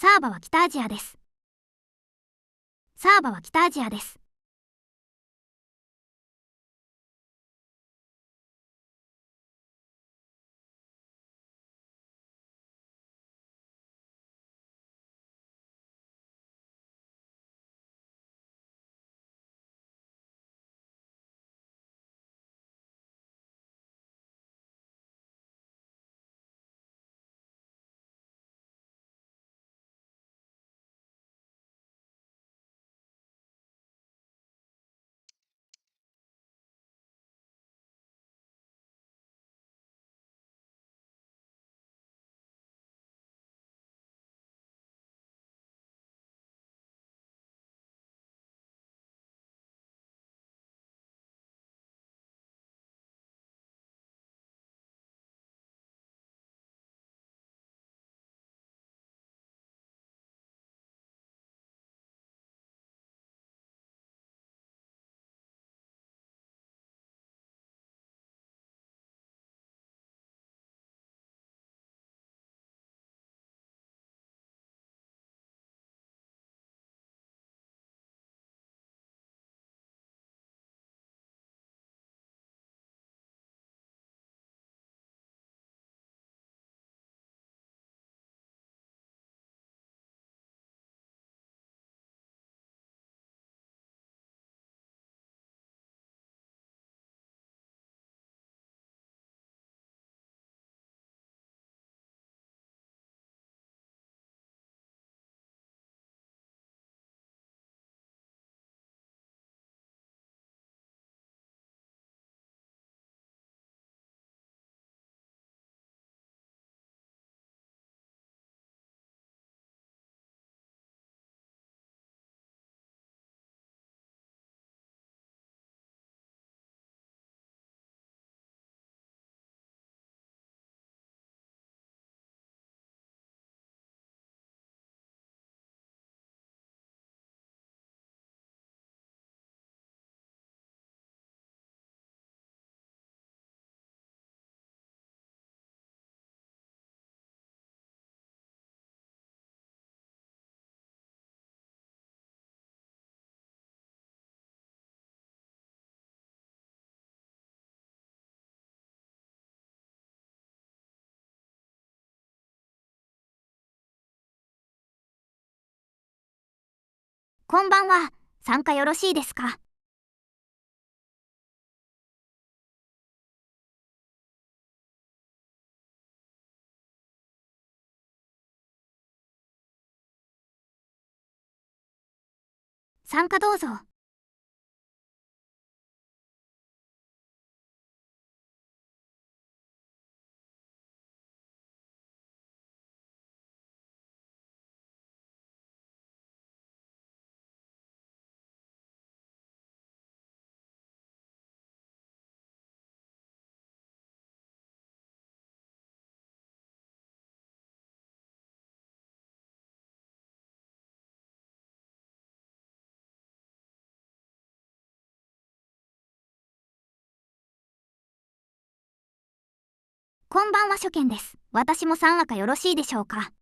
サーバは北アジアです。サーバは北アジアです。こんばんは。参加よろしいですか？参加どうぞ。こんばんは、初見です。私も参加よろしいでしょうか？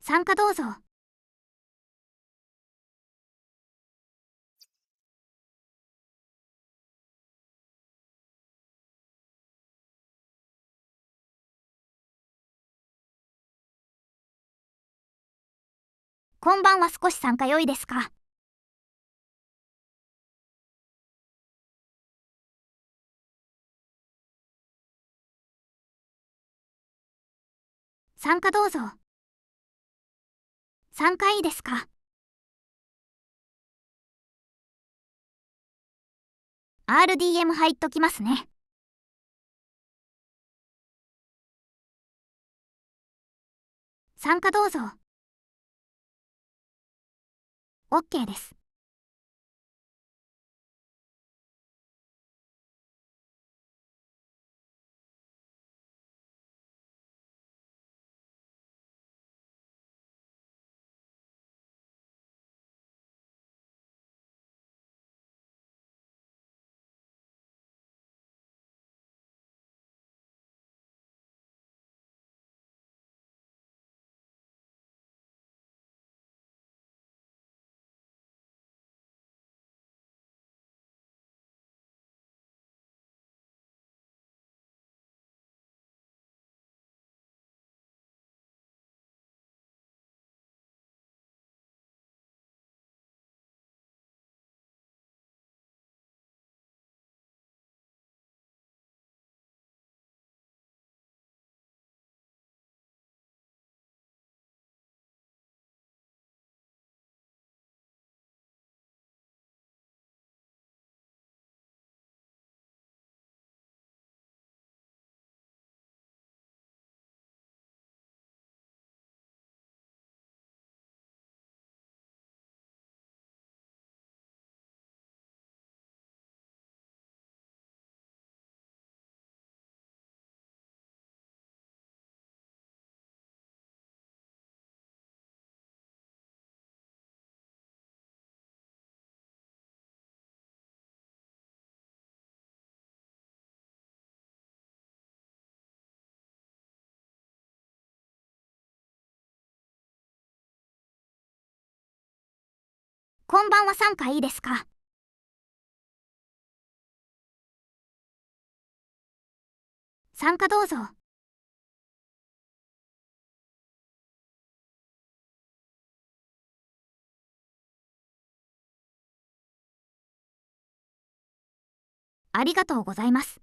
参加どうぞ。こんばんは、少し参加良いですか？参加どうぞ。参加いいですか？ RDM 入っときますね。参加どうぞ。OK です。こんばんは、参加いいですか？参加どうぞ。ありがとうございます。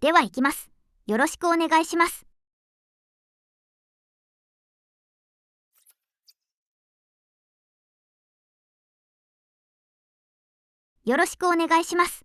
では行きます。よろしくお願いします。よろしくお願いします。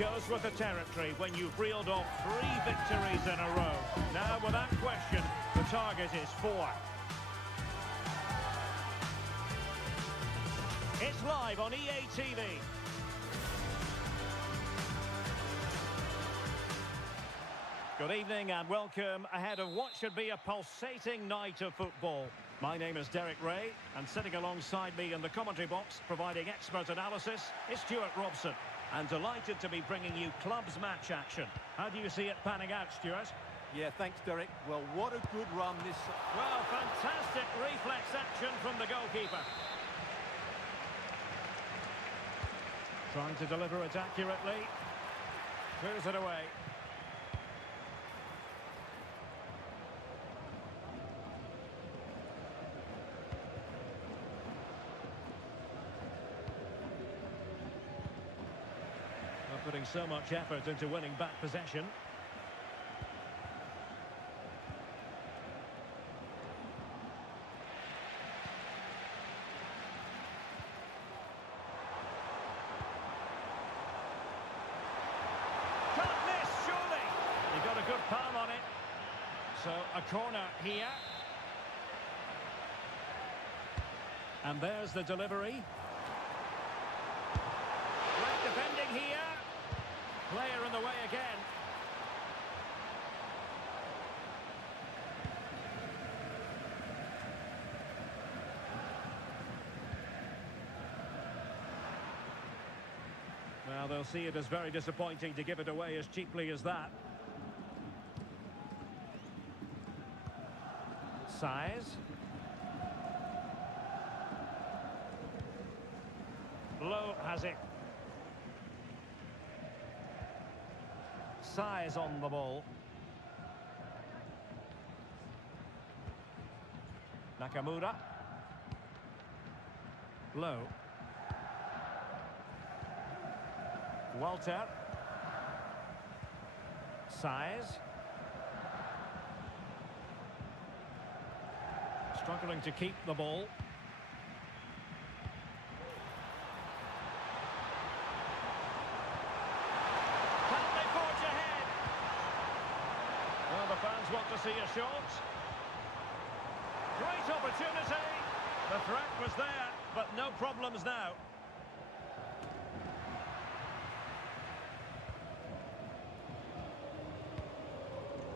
goes with the territory when you've reeled off 3 victories in a row. Now, without question, the target is 4. It's live on EA TV. Good evening and welcome ahead of what should be a pulsating night of football. My name is Derek Ray, and sitting alongside me in the commentary box, providing expert analysis, is Stuart Robson. And delighted to be bringing you clubs match action. How do you see it panning out, Stuart? Yeah, thanks, Derek. Well, what a good run this... Well, fantastic reflex action from the goalkeeper. Trying to deliver it accurately. Clears it away. They're putting so much effort into winning back possession. Good palm on it. So a corner here. And there's the delivery. Great defending here. Player in the way again. Well, they'll see it as very disappointing to give it away as cheaply as that. Size. Low has it. Size on the ball. Nakamura. Low. Walter. Size. Struggling to keep the ball. Can they forge ahead? Well, the fans want to see a shot. Great opportunity. The threat was there, but no problems now.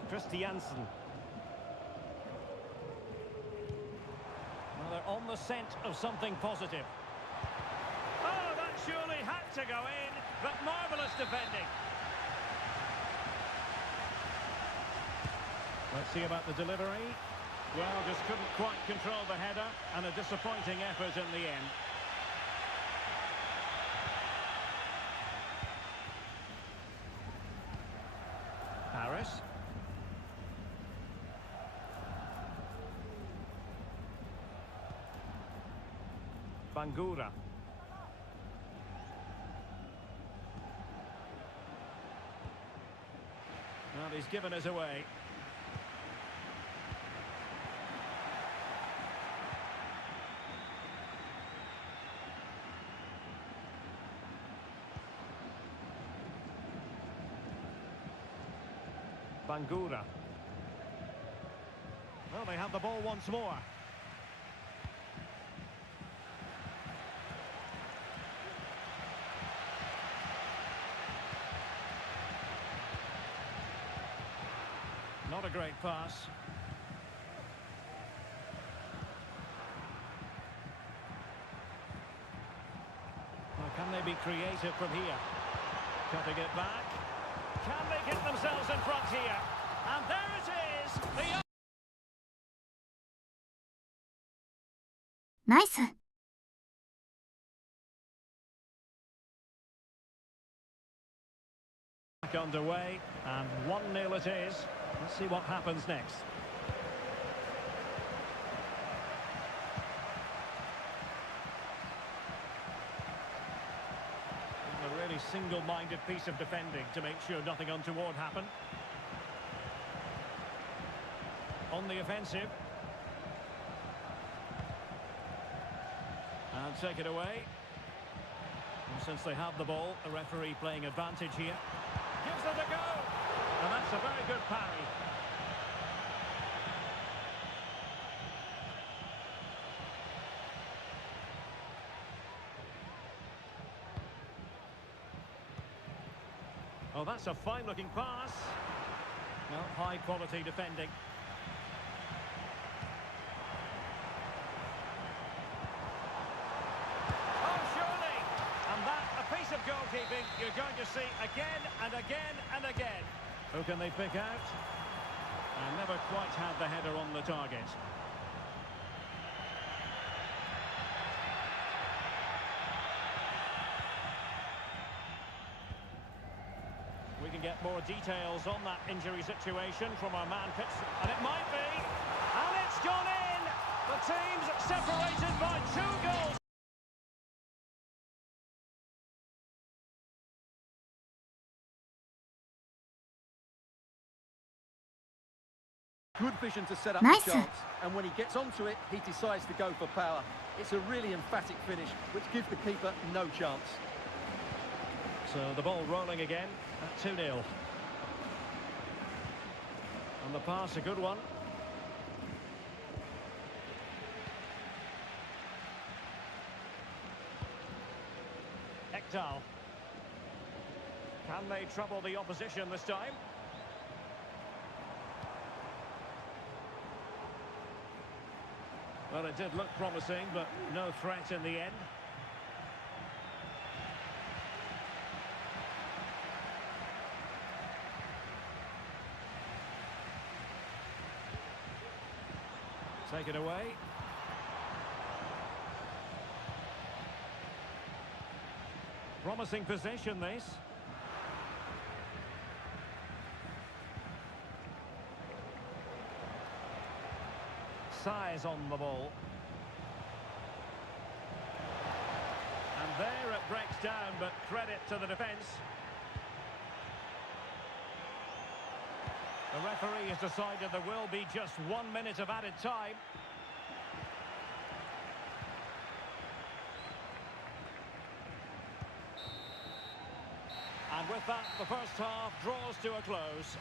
Christiansen. They're on the scent of something positive. Oh, that surely had to go in, but marvellous defending. Let's see about the delivery. Well, just couldn't quite control the header, and a disappointing effort in the end. Harris. Bangura. Well, he's given us away. Bangura. Well, they have the ball once more. Not a great pass. Well, can they be creative from here? Cutting it back. Can they get themselves in front here? And there it is! The... Nice. Back underway, and 1-0 it is. Let's see what happens next. A really single-minded piece of defending to make sure nothing untoward happened. On the offensive. And take it away. And since they have the ball, the referee playing advantage here. Gives it a go! And that's a very good parry. Oh, that's a fine-looking pass. Well, high-quality defending. Oh, surely! And that, a piece of goalkeeping you're going to see again and again and again. Who can they pick out? And never quite had the header on the target. We can get more details on that injury situation from our man Pitts, and it might be, and it's gone in! The team's separated by 2 goals! Good vision to set up Nice. the chance, and when he gets onto it, he decides to go for power. It's a really emphatic finish, which gives the keeper no chance. So the ball rolling again at 2-0. And the pass, a good one. Ekdal. Can they trouble the opposition this time? Well, it did look promising, but no threat in the end. Take it away. Promising possession, this. Size on the ball. And there it breaks down, but credit to the defence. The referee has decided there will be just 1 minute of added time. And with that, the first half draws to a close.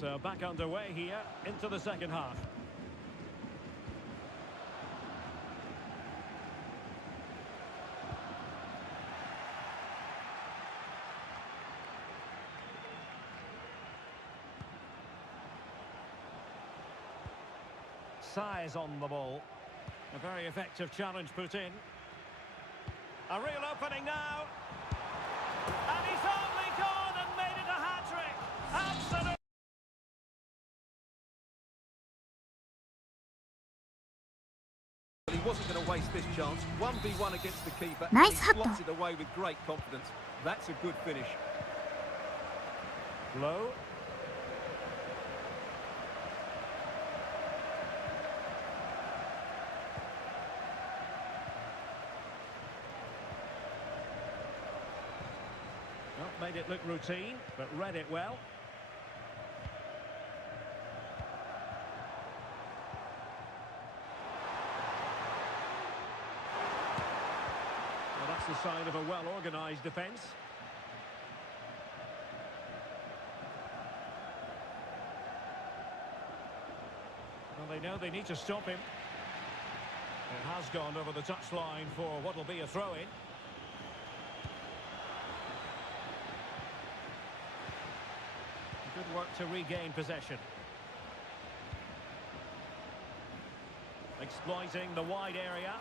So back underway here into the second half. Size on the ball. A very effective challenge put in. A real opening now. And he's only gone and made it a hat-trick. Absolutely. He wasn't going to waste this chance. 1v1 against the keeper. Nice He hut. slots it away with great confidence. That's a good finish. Low. Well, made it look routine, but read it well. The sign of a well-organised defence. Well, they know they need to stop him. It has gone over the touchline for what will be a throw-in. Good work to regain possession. Exploiting the wide area.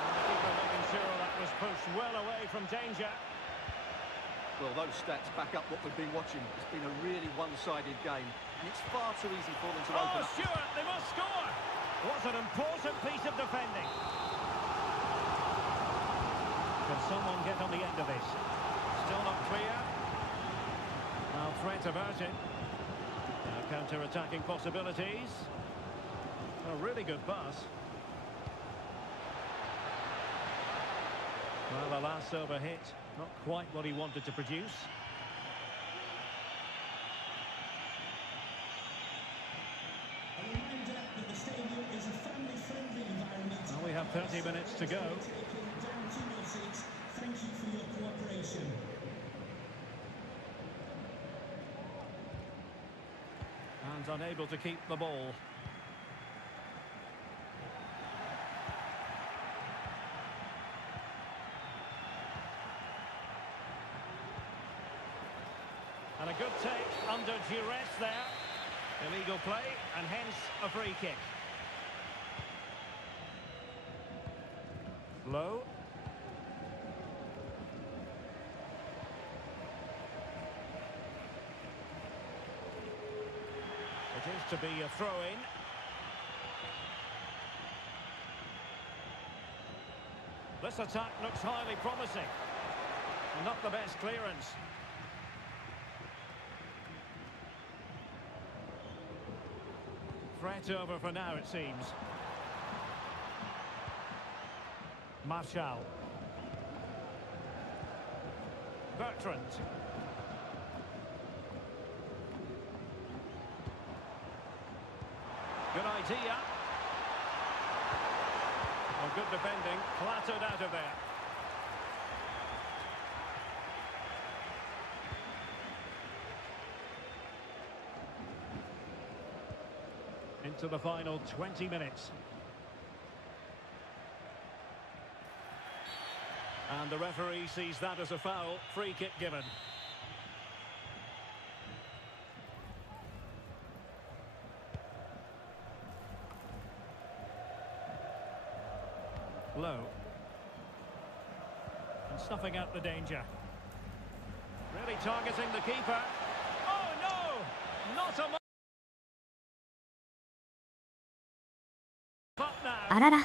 And the keeper making sure that was pushed well away from danger. Well, those stats back up what we've been watching. It's been a really one-sided game, and it's far too easy for them to open Oh, up. Stewart, they must score! What an important piece of defending. Can someone get on the end of this? Still not clear. Now threat averted. Now counter-attacking possibilities. A really good pass. Well, the last over hit, not quite what he wanted to produce. A reminder that the stadium is a family-friendly environment. Well, we have 30 minutes to go. Taking down to your seats. Thank you for your cooperation. And unable to keep the ball. And a good take under duress there. Illegal play, and hence a free kick. Low. It is to be a throw-in. This attack looks highly promising. Not the best clearance. Threat over for now, it seems. Marshall. Bertrand. Good idea. Well, good defending, clattered out of there. Into the final 20 minutes. And the referee sees that as a foul. Free kick given. Low. And snuffing out the danger. Really targeting the keeper. Oh no! Not a...あらら。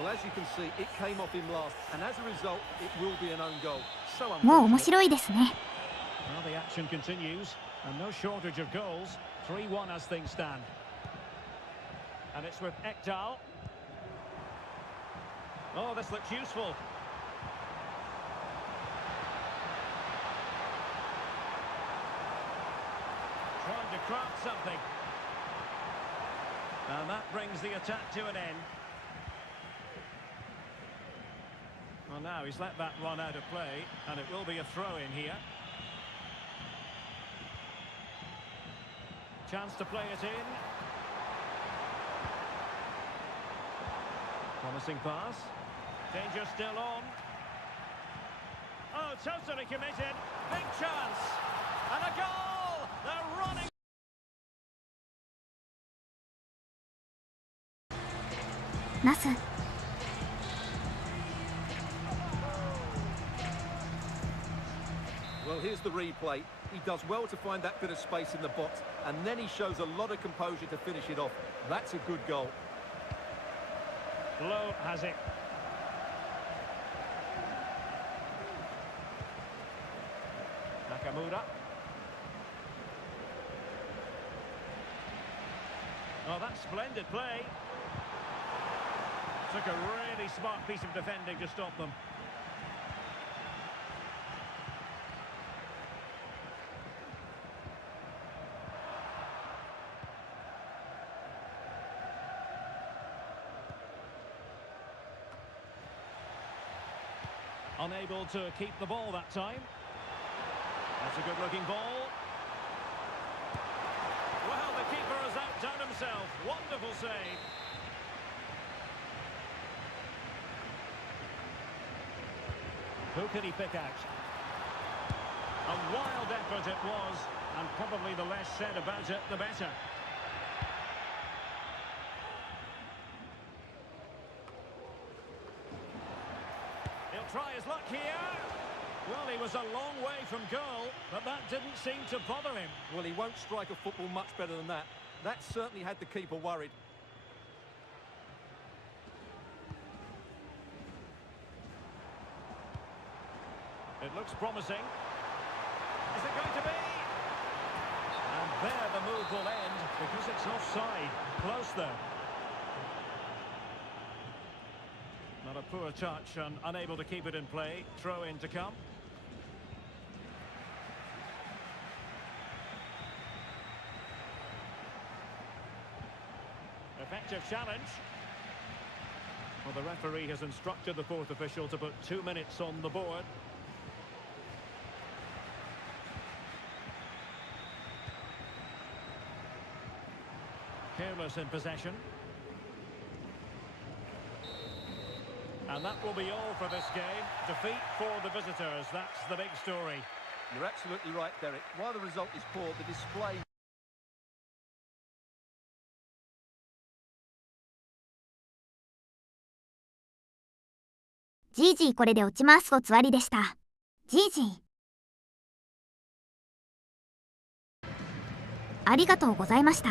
Well, as you can see, it came off him last, and as a result, it will be an own goal. So もう面 unfortunate. 白いですね。 Well, the action continues, and no shortage of goals. 3-1 as things stand. And it's with Ekdal. Oh, this looks useful. Trying to craft something. And that brings the attack to an end. Well, now he's let that run out of play, and it will be a throw-in here. Chance to play it in. Promising pass. Danger still on. Oh, totally committed. Big chance. And a goal! They're running.ナス。 Well, here's the replay. He does well to find that bit of space in the box, and then he shows a lot of composure to finish it off. That's a good goal. Low has it. Nakamura. Oh, that's splendid play. Took a really smart piece of defending to stop them. Unable to keep the ball that time. That's a good-looking ball. Well, the keeper has outdone himself. Wonderful save. Who can he pick out? A wild effort it was, and probably the less said about it, the better. He'll try his luck here. Well, he was a long way from goal, but that didn't seem to bother him. Well, he won't strike a football much better than that. That certainly had the keeper worried. It looks promising. Is it going to be? And there the move will end because it's offside. Close though. Not a poor touch and unable to keep it in play. Throw in to come. Effective challenge. Well, the referee has instructed the fourth official to put 2 minutes on the board. Careless in possession. And that will be all for this game. Defeat for the visitors. That's the big story. You're absolutely right, Derek. While the result is poor, the display...じいじいこれで落ちますおつわりでした。じいじい。ありがとうございました。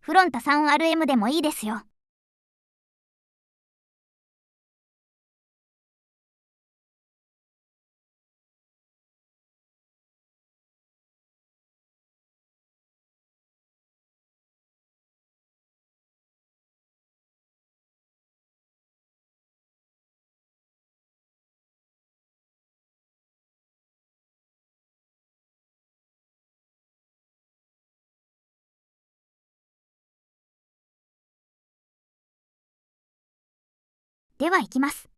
フロンタ 3RM でもいいですよ。では行きます。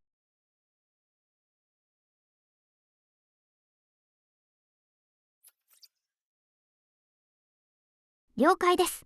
了解です。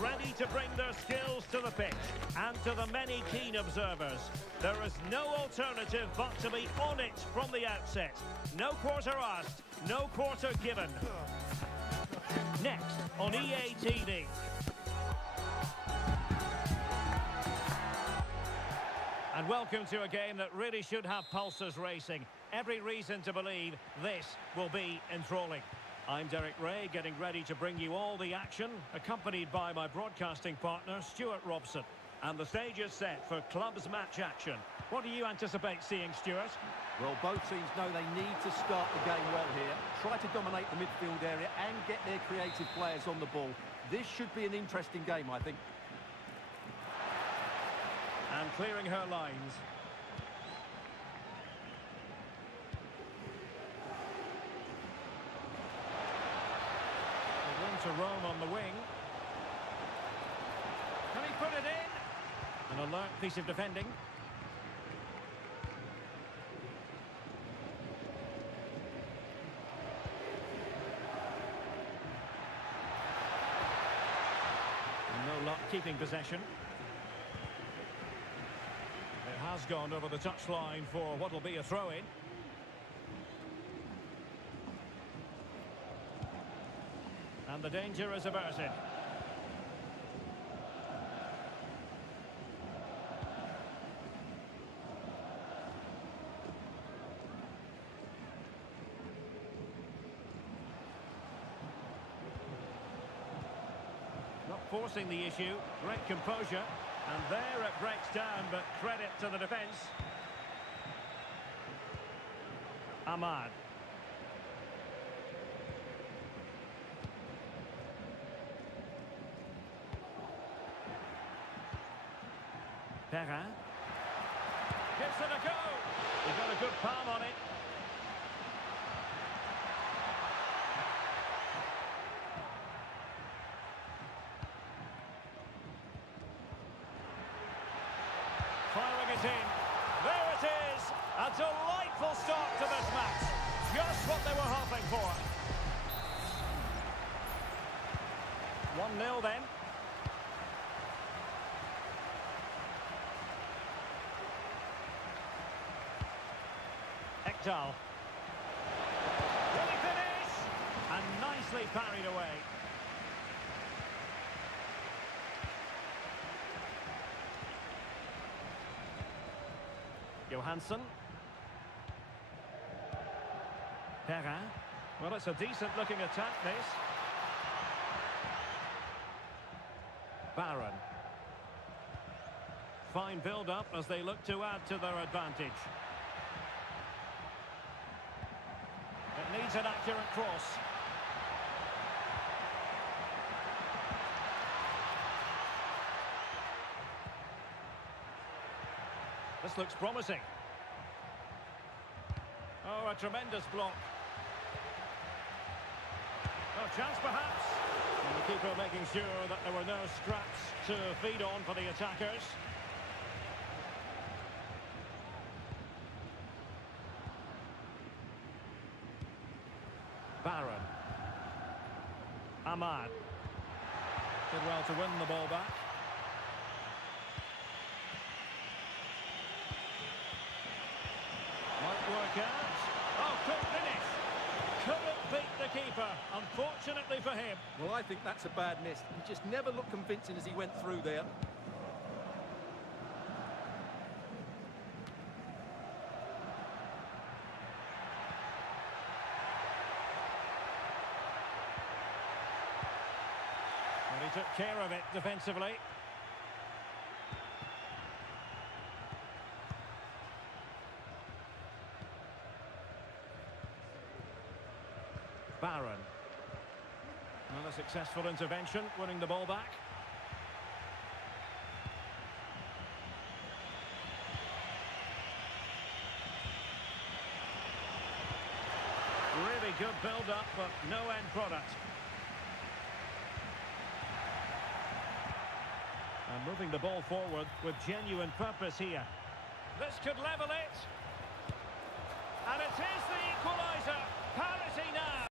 ready to bring their skills to the pitch. And to the many keen observers, there is no alternative but to be on it from the outset. No quarter asked, no quarter given. Next on EA TV. And welcome to a game that really should have pulses racing. Every reason to believe this will be enthralling. I'm Derek Ray, getting ready to bring you all the action, accompanied by my broadcasting partner, Stuart Robson. And the stage is set for clubs match action. What do you anticipate seeing, Stuart? Well, both teams know they need to start the game well here. Try to dominate the midfield area and get their creative players on the ball. This should be an interesting game, I think. And clearing her lines. Room to roam on the wing. Can he put it in? An alert piece of defending. And no luck keeping possession. It has gone over the touchline for what will be a throw-in. And the danger is averted. Not forcing the issue, great composure. And there it breaks down, but credit to the defence. Ahmad. Perrin. Gives it a go. He got a good palm on it. Firing it in. There it is. A delightful start to this match. Just what they were hoping for. 1-0 then. Ekdal. Will he finish? And nicely parried away. Johansson. Perrin. Well, it's a decent-looking attack, this. Barron. Fine build-up as they look to add to their advantage. It needs an accurate cross. This looks promising. Oh, a tremendous block. Oh, chance perhaps. And the keeper making sure that there were no scraps to feed on for the attackers. Barron. Ahmad. Did well to win the ball back. Might work out. Oh, good finish. Couldn't beat the keeper, unfortunately for him. Well, I think that's a bad miss. He just never looked convincing as he went through there. And he took care of it defensively. Barron. Another successful intervention, winning the ball back. Really good build-up, but no end product. And moving the ball forward with genuine purpose here. This could level it. And it is the equaliser. Parity now.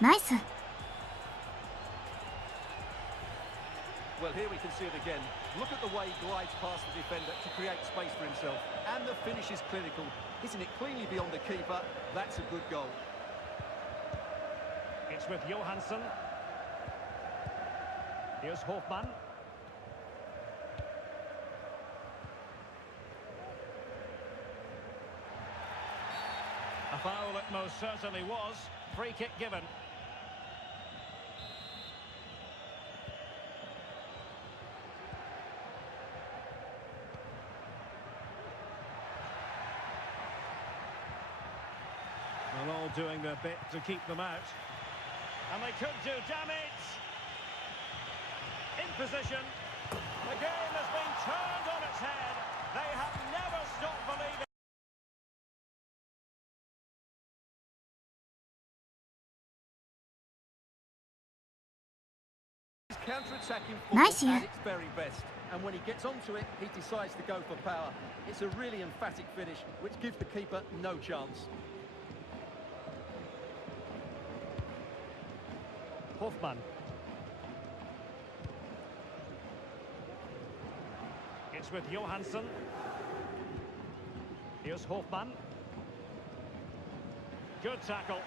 ナイス。 Well, here we can see it again. Look at the way he glides past the defender to create space for himself. And the finish is clinical. Hitting it cleanly beyond the keeper. That's a good goal. It's with Johansson. Here's Hofmann. A foul it most certainly was. Free kick given. They're all doing their bit to keep them out. And they could do damage. In position. The game has been turned on its head. They have never stopped believing. He's counter-attacking Nice, football yeah. at its very best. And when he gets onto it, he decides to go for power. It's a really emphatic finish, which gives the keeper no chance. Hofmann. It's with Johansson. Here's Hofmann. Good tackle.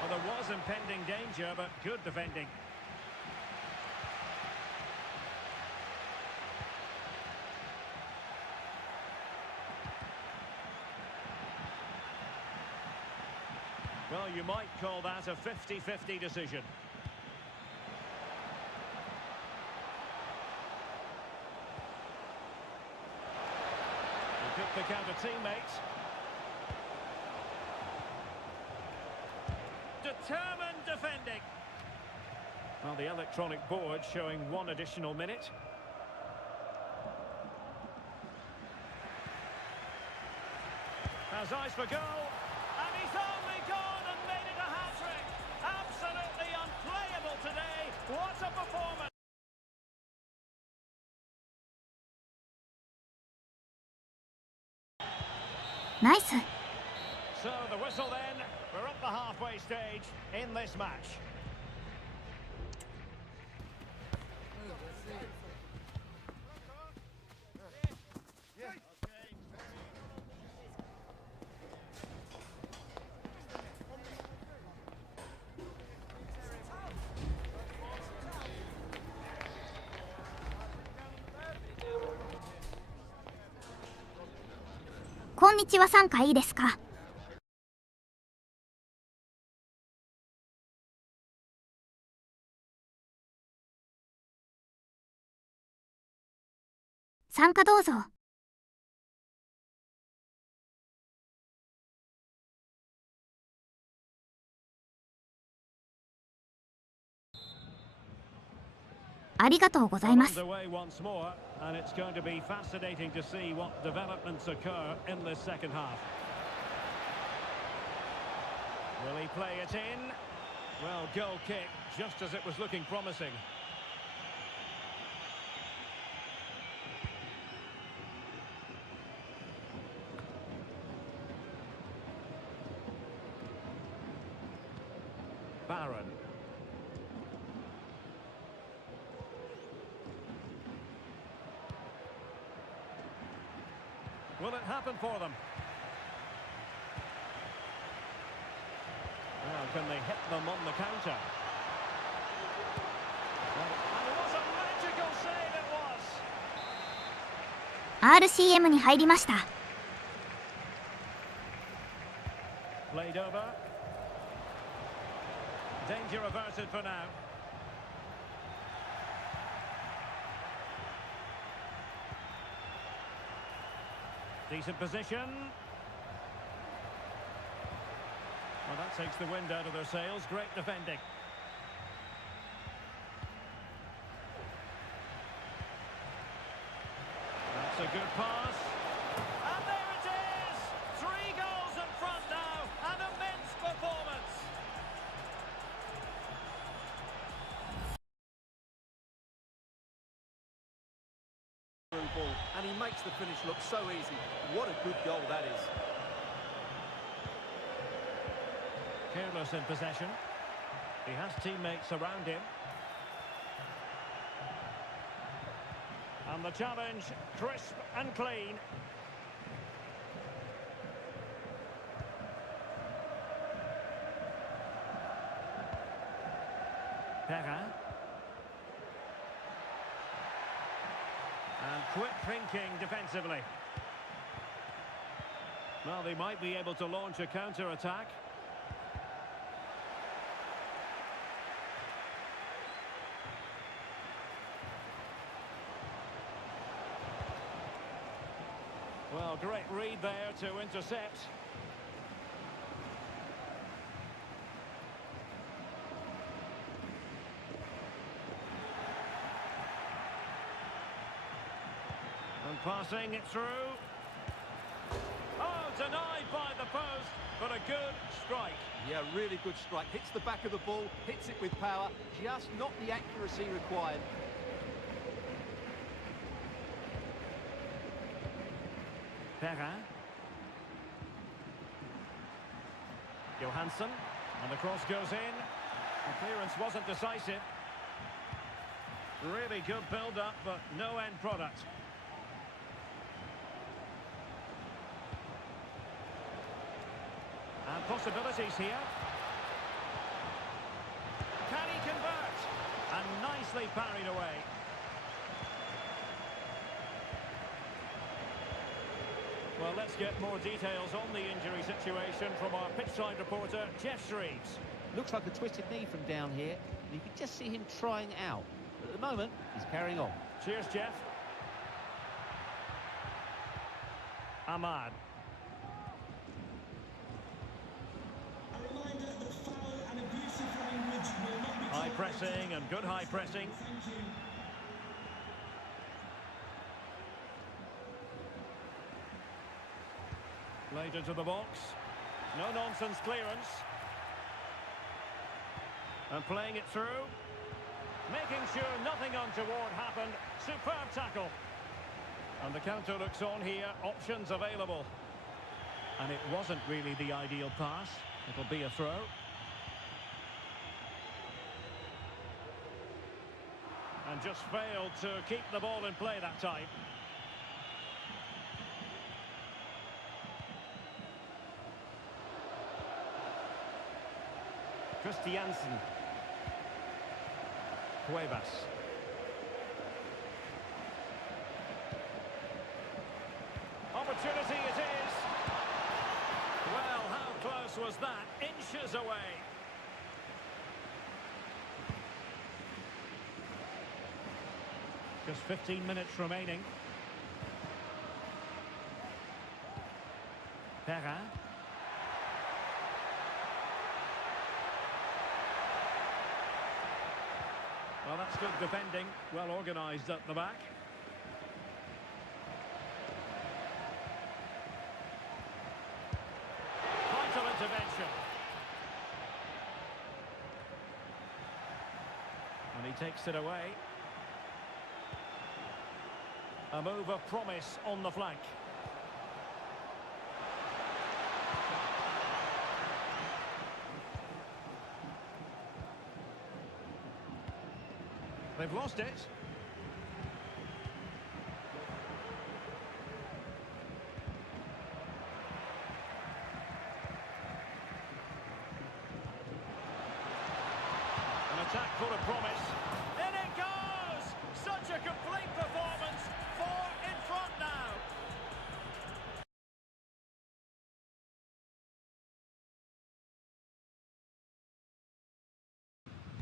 Well, there was impending danger, but good defending. Well, you might call that a 50-50 decision. He could pick out a teammate. Determined defending. Well, the electronic board showing one additional minute. Has eyes for goal. And he's only gone and made it a hat-trick. Absolutely unplayable today. What a performance. Nice. So the whistle then. We're up the halfway stage in this match.こんにちは、参加いいですか？参加どうぞ。ありがとうございます。 Underway once more, and it's going to be fascinating to see what developments occur in this second half. Will he play it in? Well, goal kick, just as it was looking promising. Barron. Will it happen for them? Well, can they hit them on the counter? And it was a magical save it was. RCM に入りました。 Played over. Danger averted for now. Decent position. Well, that takes the wind out of their sails. Great defending. That's a good pass. And there it is! 3 goals in front now. An immense performance. and he makes the finish look so easy. What a good goal that is. Careless in possession. He has teammates around him. And the challenge, crisp and clean. Perrin. And quick thinking defensively. Well, they might be able to launch a counter-attack. Well, great read there to intercept. And passing it through. Oh, denied by the post, but a good strike. Yeah, really good strike. Hits the back of the ball, hits it with power, just not the accuracy required. Perrin. Johansson, and the cross goes in. The clearance wasn't decisive. Really good build-up, but no end product. And possibilities here. Can he convert? And nicely parried away. Well, let's get more details on the injury situation from our pitchside reporter, Jeff Shreves. Looks like a twisted knee from down here, and you can just see him trying out. But at the moment, he's carrying on. Cheers, Jeff. Ahmad. A reminder that foul and abusive language will not be High tolerated. pressing and good high pressing. Thank you. Played into the box. No nonsense clearance. And playing it through. Making sure nothing untoward happened. Superb tackle. And the counter looks on here. Options available. And it wasn't really the ideal pass. It'll be a throw. And just failed to keep the ball in play that time. Christiansen. Cuevas. Opportunity it is. Well, how close was that? Inches away. Just 15 minutes remaining. Perrin. Well, that's good defending. Well organised at the back. Vital intervention. And he takes it away. A move of promise on the flank. They've lost it. An attack full of promise. In it goes! Such a complete performance. 4 in front now.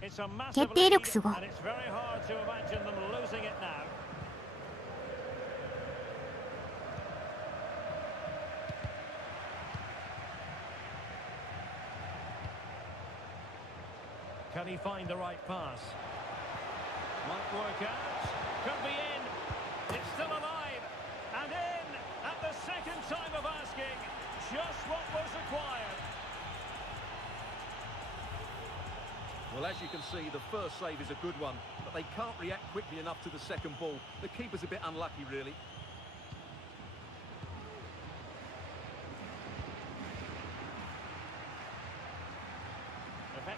It's a massive 決定力すごい。 lead, and it's very hard to imagine them losing it now. Can he find the right pass? Might work out. Could be in. It's still alive. And in at the second time of asking. Just what was required. Well, as you can see, the first save is a good one, but they can't react quickly enough to the second ball. The keeper's a bit unlucky, really.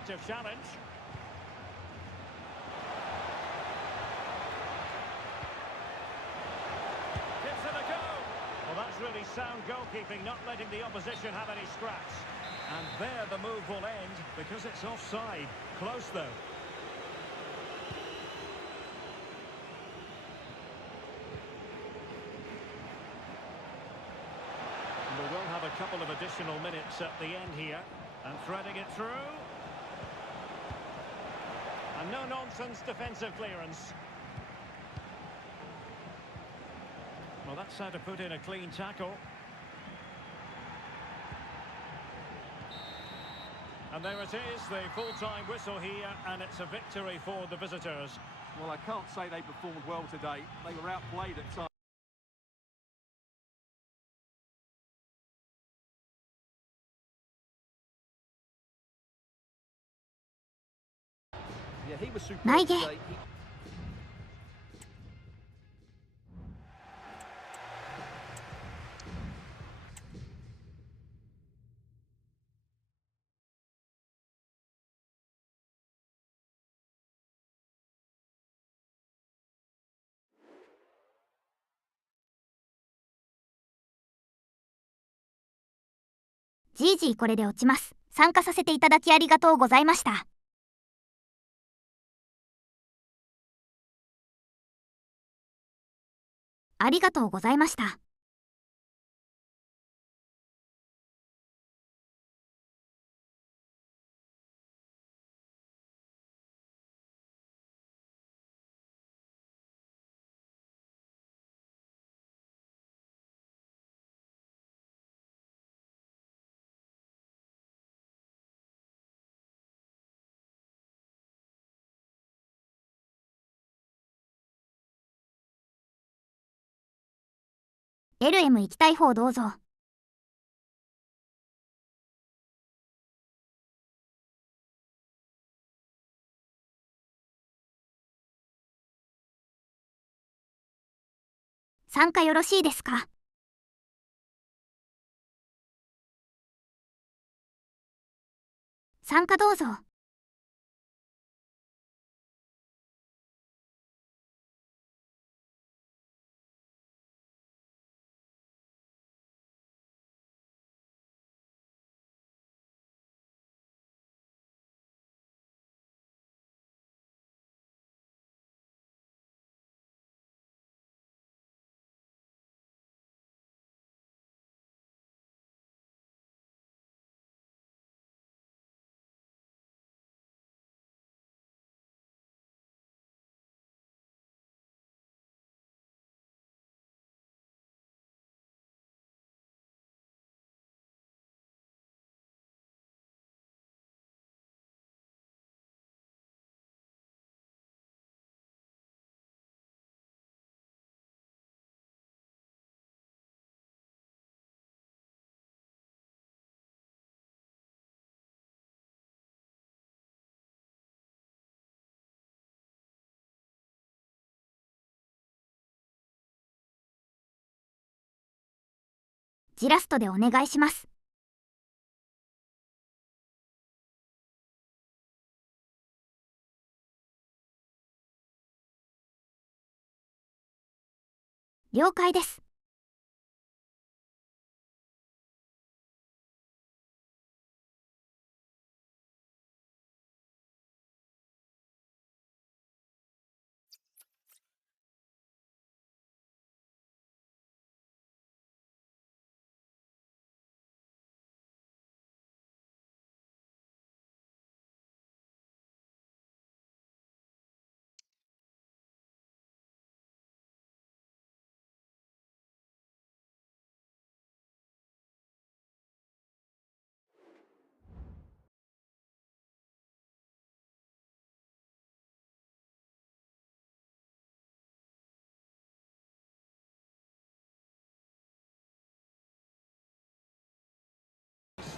effective challenge. Gives it a go. Well, that's really sound goalkeeping, not letting the opposition have any scraps. And there the move will end because it's offside. Close though. And we will have a couple of additional minutes at the end here. And threading it through. And no-nonsense defensive clearance. Well, that's how to put in a clean tackle. And there it is, the full-time whistle here, and it's a victory for the visitors. Well, I can't say they performed well today. They were outplayed at times. Yeah, he was superb Naige. today.じいじいこれで落ちます。参加させていただきありがとうございました。ありがとうございました。LM 行きたい方どうぞ。参加よろしいですか？参加どうぞ。ジラストでお願いします。了解です。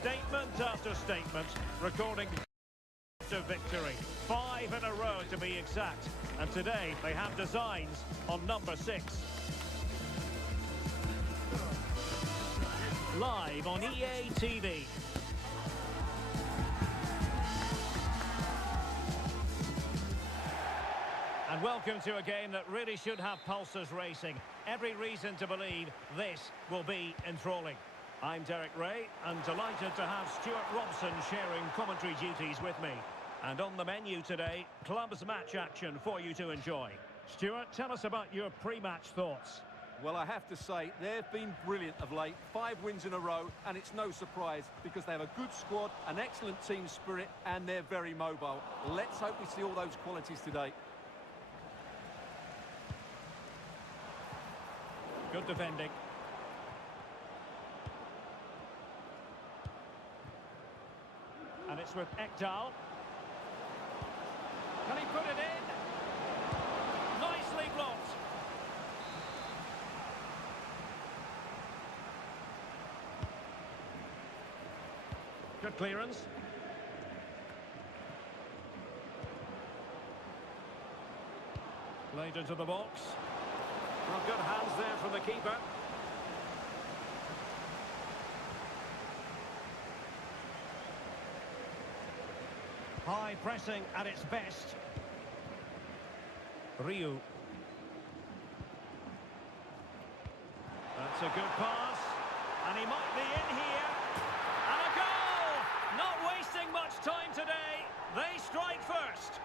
Statement after statement, recording to victory. 5 in a row to be exact. And today they have designs on number 6. Live on EA TV. welcome to a game that really should have pulses racing. Every reason to believe this will be enthralling. I'm Derek Ray, and delighted to have Stuart Robson sharing commentary duties with me. And on the menu today, club's match action for you to enjoy. Stuart, tell us about your pre-match thoughts. Well, I have to say, they've been brilliant of late. 5 wins in a row, and it's no surprise because they have a good squad, an excellent team spirit, and they're very mobile. Let's hope we see all those qualities today. Good defending. And it's with Ekdal. Can he put it in? Nicely blocked. Good clearance. Played into the box. Well, good hands there from the keeper. High pressing at its best. Ryu. That's a good pass. And he might be in here. And a goal! Not wasting much time today. They strike first.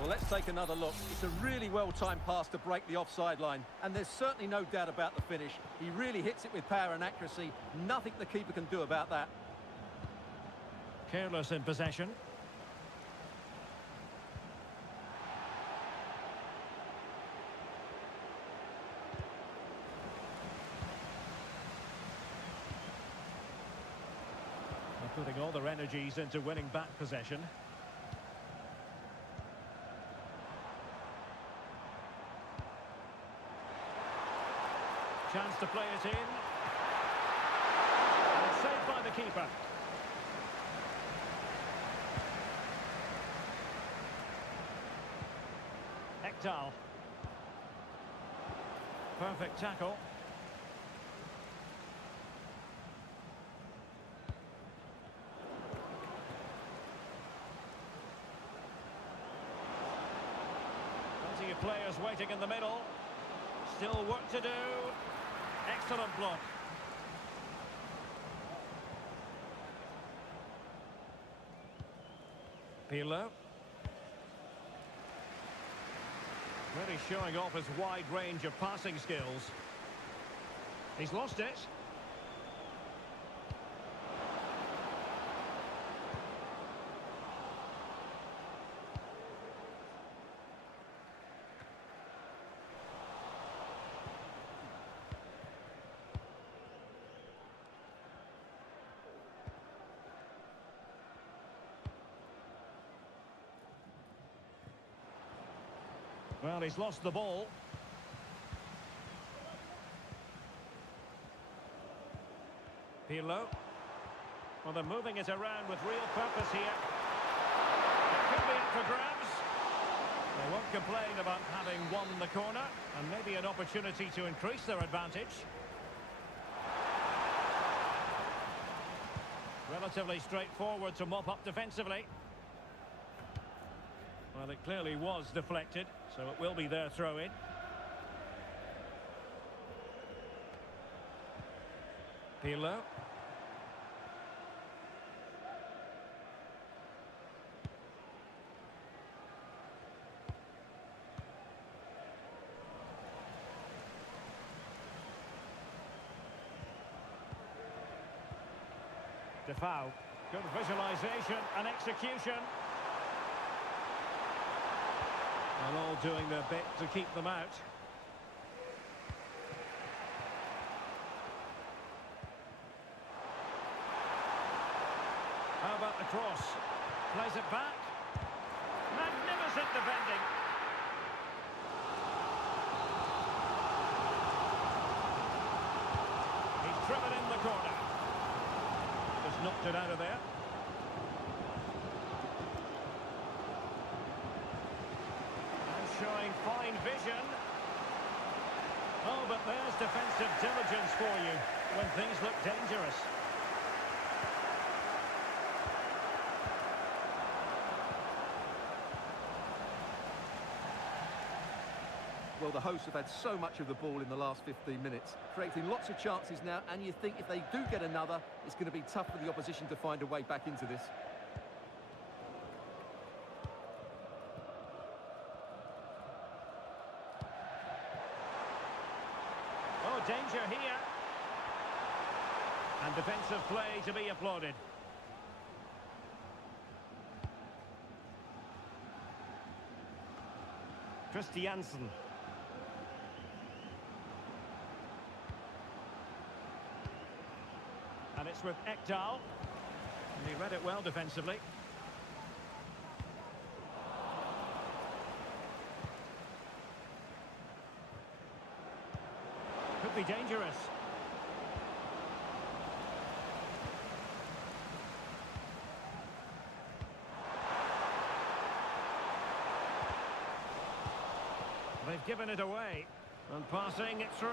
Well, let's take another look. It's a really well-timed pass to break the offside line. And there's certainly no doubt about the finish. He really hits it with power and accuracy. Nothing the keeper can do about that. Careless in possession. They're putting all their energies into winning back possession. Chance to play it in. And saved by the keeper. Ekdal. Perfect tackle. Plenty of players waiting in the middle. Still work to do. Excellent block. Pirlo. Really showing off his wide range of passing skills. He's lost it. Well, he's lost the ball. Pirlo. Well, they're moving it around with real purpose here. It could be up for grabs. They won't complain about having won the corner, and maybe an opportunity to increase their advantage. Relatively straightforward to mop up defensively. Well, it clearly was deflected, so it will be their throw-in. Pirlo. Defoe. Good visualisation and execution. And all doing their bit to keep them out. How about the cross? Plays it back. Magnificent defending. He's driven in the corner. Just knocked it out of there. Showing fine vision. Oh, but there's defensive diligence for you when things look dangerous. Well, the hosts have had so much of the ball in the last 15 minutes, creating lots of chances now, and you think if they do get another, it's going to be tough for the opposition to find a way back into this. Oh, danger here. And defensive play to be applauded. Christiansen. And it's with Ekdal. And he read it well defensively. Could be dangerous. They've given it away. And passing it through.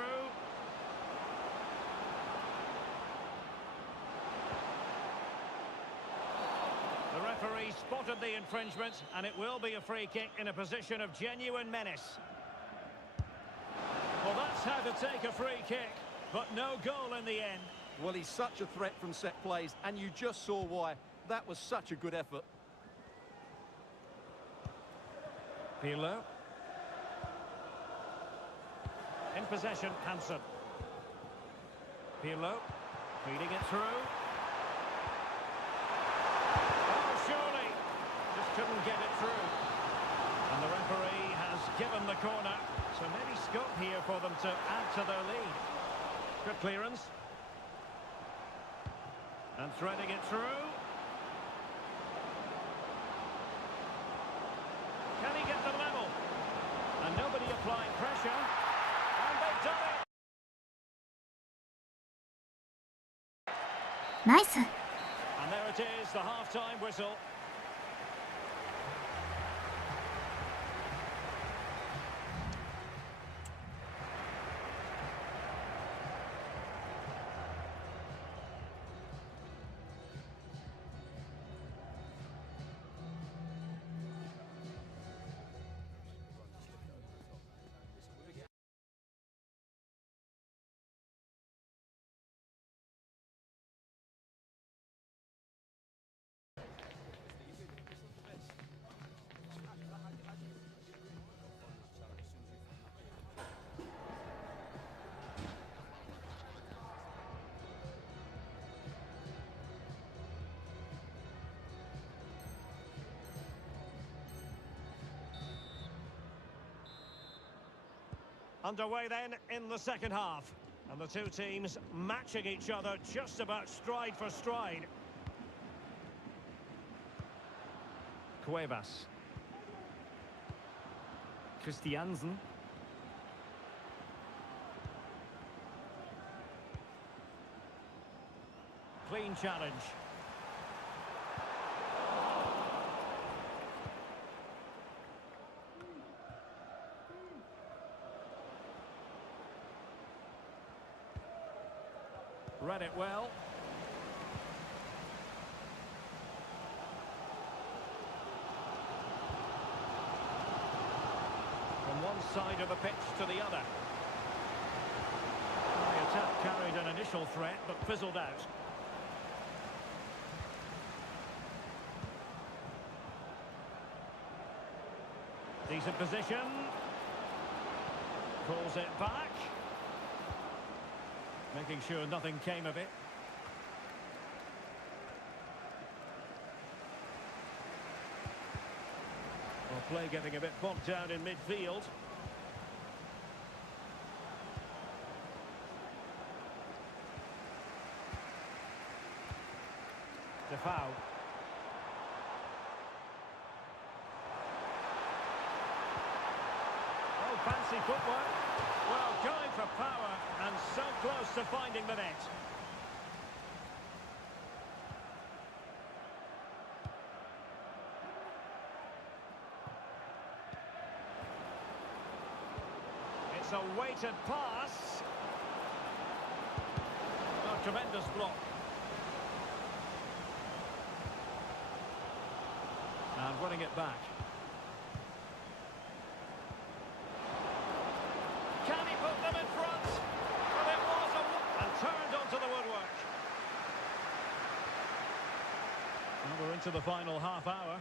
The referee spotted the infringement, and it will be a free kick in a position of genuine menace. Well, that's how to take a free kick, but no goal in the end. Well, he's such a threat from set plays, and you just saw why. That was such a good effort. Pirlo. In possession, Hansen. Pirlo, feeding it through. Oh, surely! Just couldn't get it through. And the referee has given the corner. So maybe scope here for them to add to their lead. Good clearance. And threading it through. Can he get the level? And nobody applying pressure. And they've done it! Nice. And there it is, the half-time whistle. Underway then in the second half. And the two teams matching each other just about stride for stride. Cuevas. Christiansen. Clean challenge. Read it well. From one side of the pitch to the other. The attack carried an initial threat but fizzled out. Decent position. Calls it back. Making sure nothing came of it. Well, play getting a bit bogged down in midfield. Defoe. Oh, fancy footwork. Well, going for power and so close to finding the net. It's a weighted pass. Oh, tremendous block. And running it back. into the final half hour.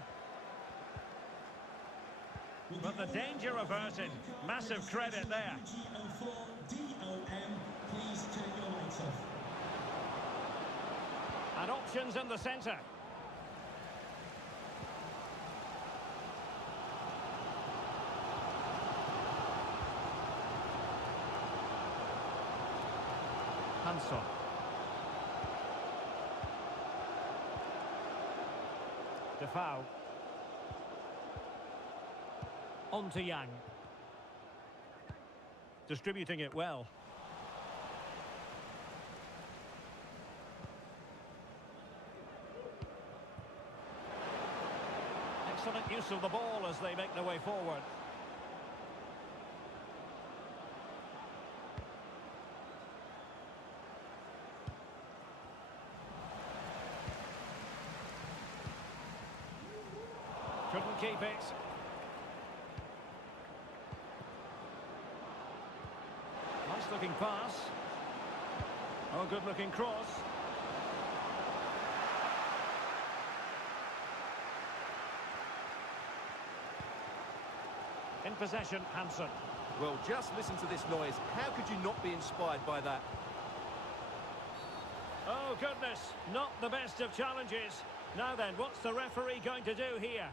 But the danger averted. Massive credit there. Please turn your lights off. And options in the centre. Hanson. Defoe. On to Yang. Distributing it well. Excellent use of the ball as they make their way forward. Couldn't keep it. Nice looking pass. Oh, good looking cross. In possession, Hansen. Well, just listen to this noise. How could you not be inspired by that? Oh, goodness. Not the best of challenges. Now then, what's the referee going to do here?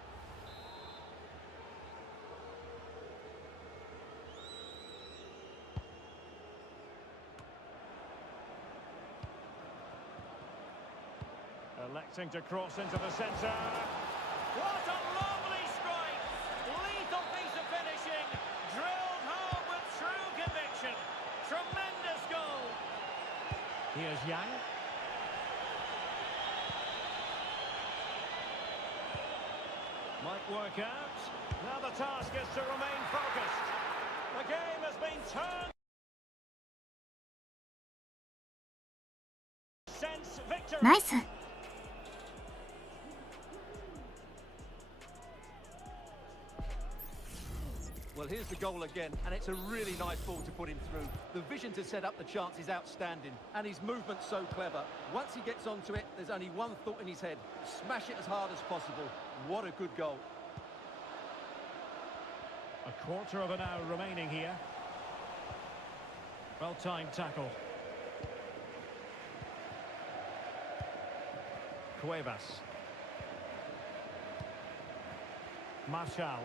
Electing to cross into the centre. What a lovely strike! Lethal piece of finishing. Drilled home with true conviction. Tremendous goal. Here's Yang. Might work out. Now the task is to remain focused. The game has been turned. Sense victory. ナイス。 Well, here's the goal again, and it's a really nice ball to put him through. The vision to set up the chance is outstanding, and his movement's so clever. Once he gets onto it, there's only one thought in his head: smash it as hard as possible. What a good goal. A quarter of an hour remaining here. Well-timed tackle. Cuevas. Marshall.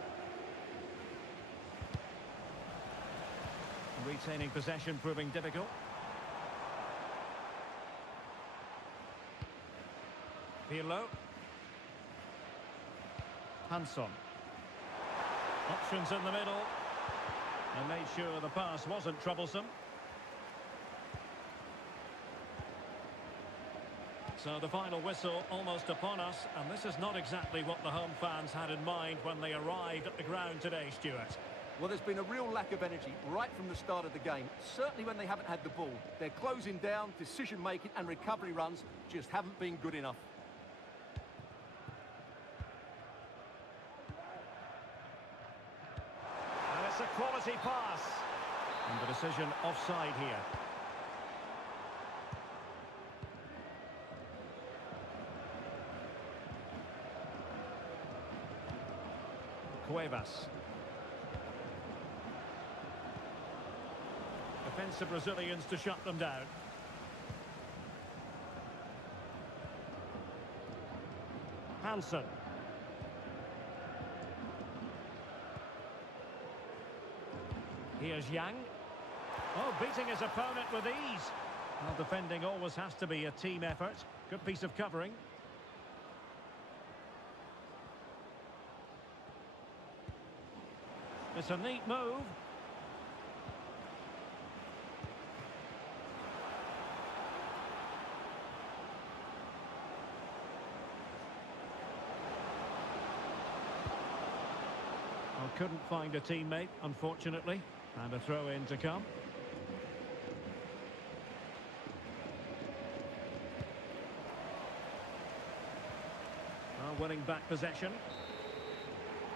Retaining possession proving difficult. Pirlo. Hanson. Options in the middle. And made sure the pass wasn't troublesome. So the final whistle almost upon us, and this is not exactly what the home fans had in mind when they arrived at the ground today, Stuart. Well, there's been a real lack of energy right from the start of the game, certainly when they haven't had the ball. They're closing down, decision-making and recovery runs just haven't been good enough. And it's a quality pass. And the decision offside here. Cuevas. Defensive Brazilians to shut them down. Hansen. Here's Yang. Oh, beating his opponent with ease. Well, defending always has to be a team effort. Good piece of covering. It's a neat move. Couldn't find a teammate, unfortunately, and a throw-in to come. Winning back possession.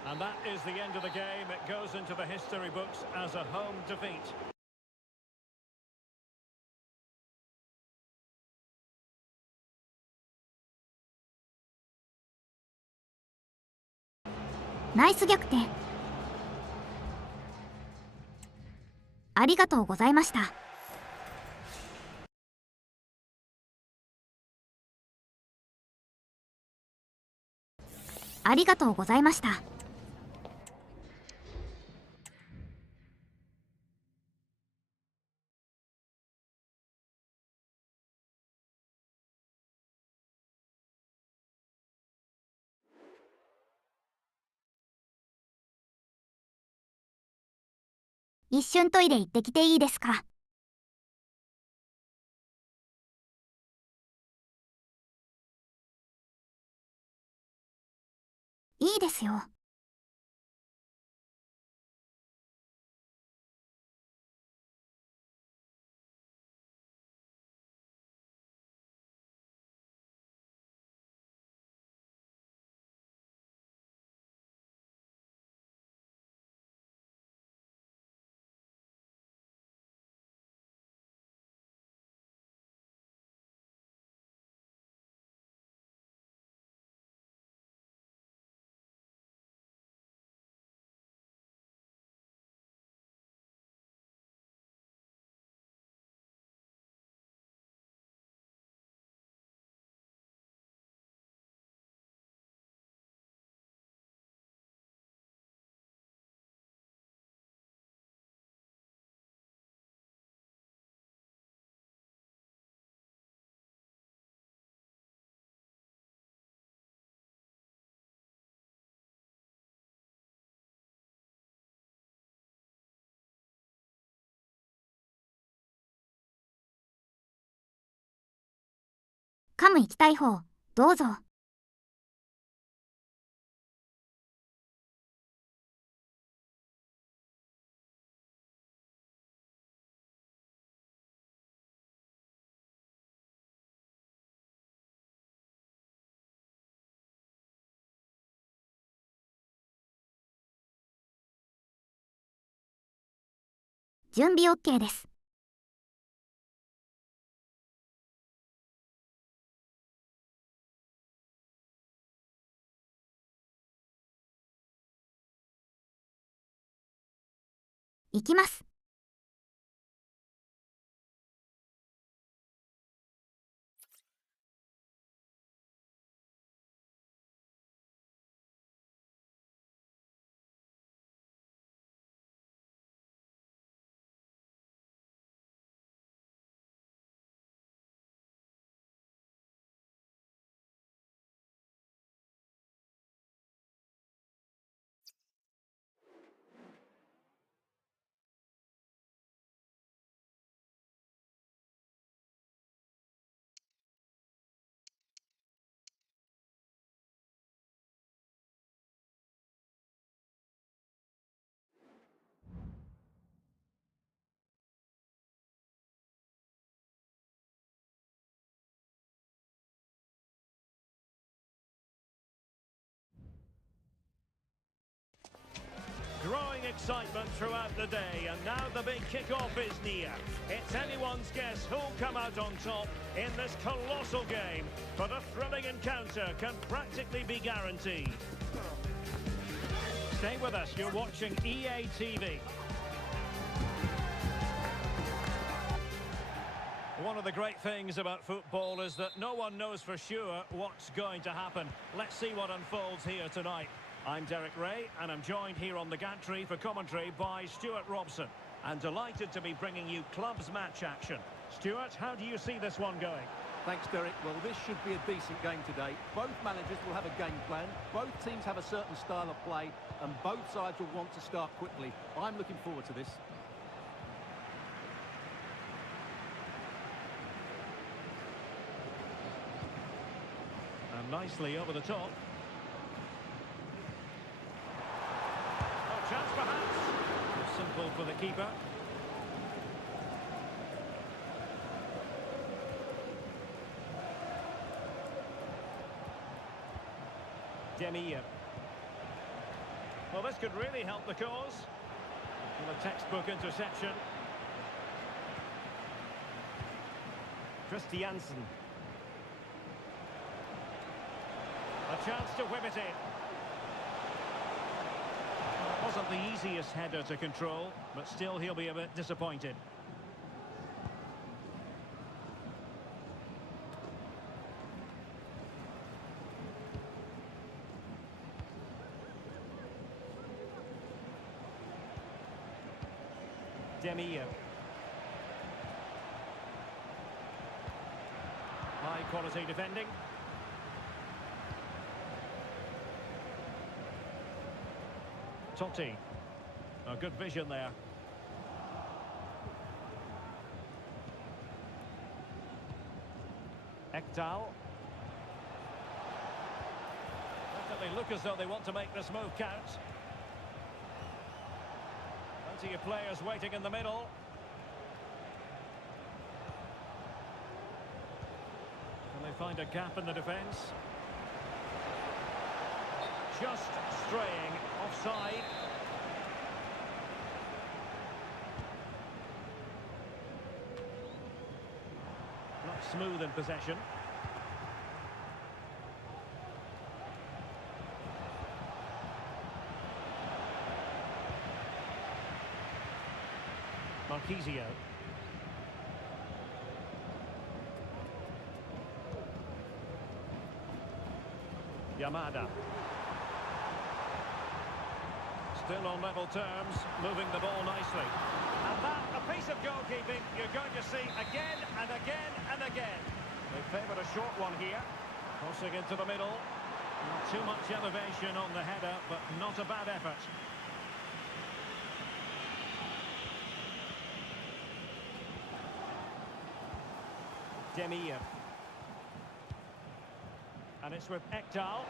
And that is the end of the game. It goes into the history books as a home defeat. ナイス逆転。ありがとうございました。ありがとうございました。一瞬トイレ行ってきていいですか？いいですよ。カム行きたい方、どうぞ。準備 OK です。行きます。Growing excitement throughout the day, and now the big kick-off is near. It's anyone's guess who'll come out on top in this colossal game, but a thrilling encounter can practically be guaranteed. Stay with us, you're watching EA TV. One of the great things about football is that no one knows for sure what's going to happen. Let's see what unfolds here tonight. I'm Derek Ray, and I'm joined here on the gantry for commentary by Stuart Robson. And delighted to be bringing you clubs match action. Stuart, how do you see this one going? Thanks, Derek. Well, this should be a decent game today. Both managers will have a game plan. Both teams have a certain style of play, and both sides will want to start quickly. I'm looking forward to this. And nicely over the top. Chance perhaps. Simple for the keeper. Demir. Well, this could really help the cause. Well, a textbook interception. Christiansen. A chance to whip it in. wasn't the easiest header to control, but still he'll be a bit disappointed. Demio. High quality defending. Totti. A good vision there. Ekdal. Definitely look as though they want to make this move count. Plenty of players waiting in the middle. Can they find a gap in the defence? Just straying offside. Not smooth in possession. Marquisio. Yamada. Still on level terms, moving the ball nicely. And that, a piece of goalkeeping you're going to see again and again and again. They favoured a short one here. Crossing into the middle. Not too much elevation on the header, but not a bad effort. Demir. And it's with Ekdal.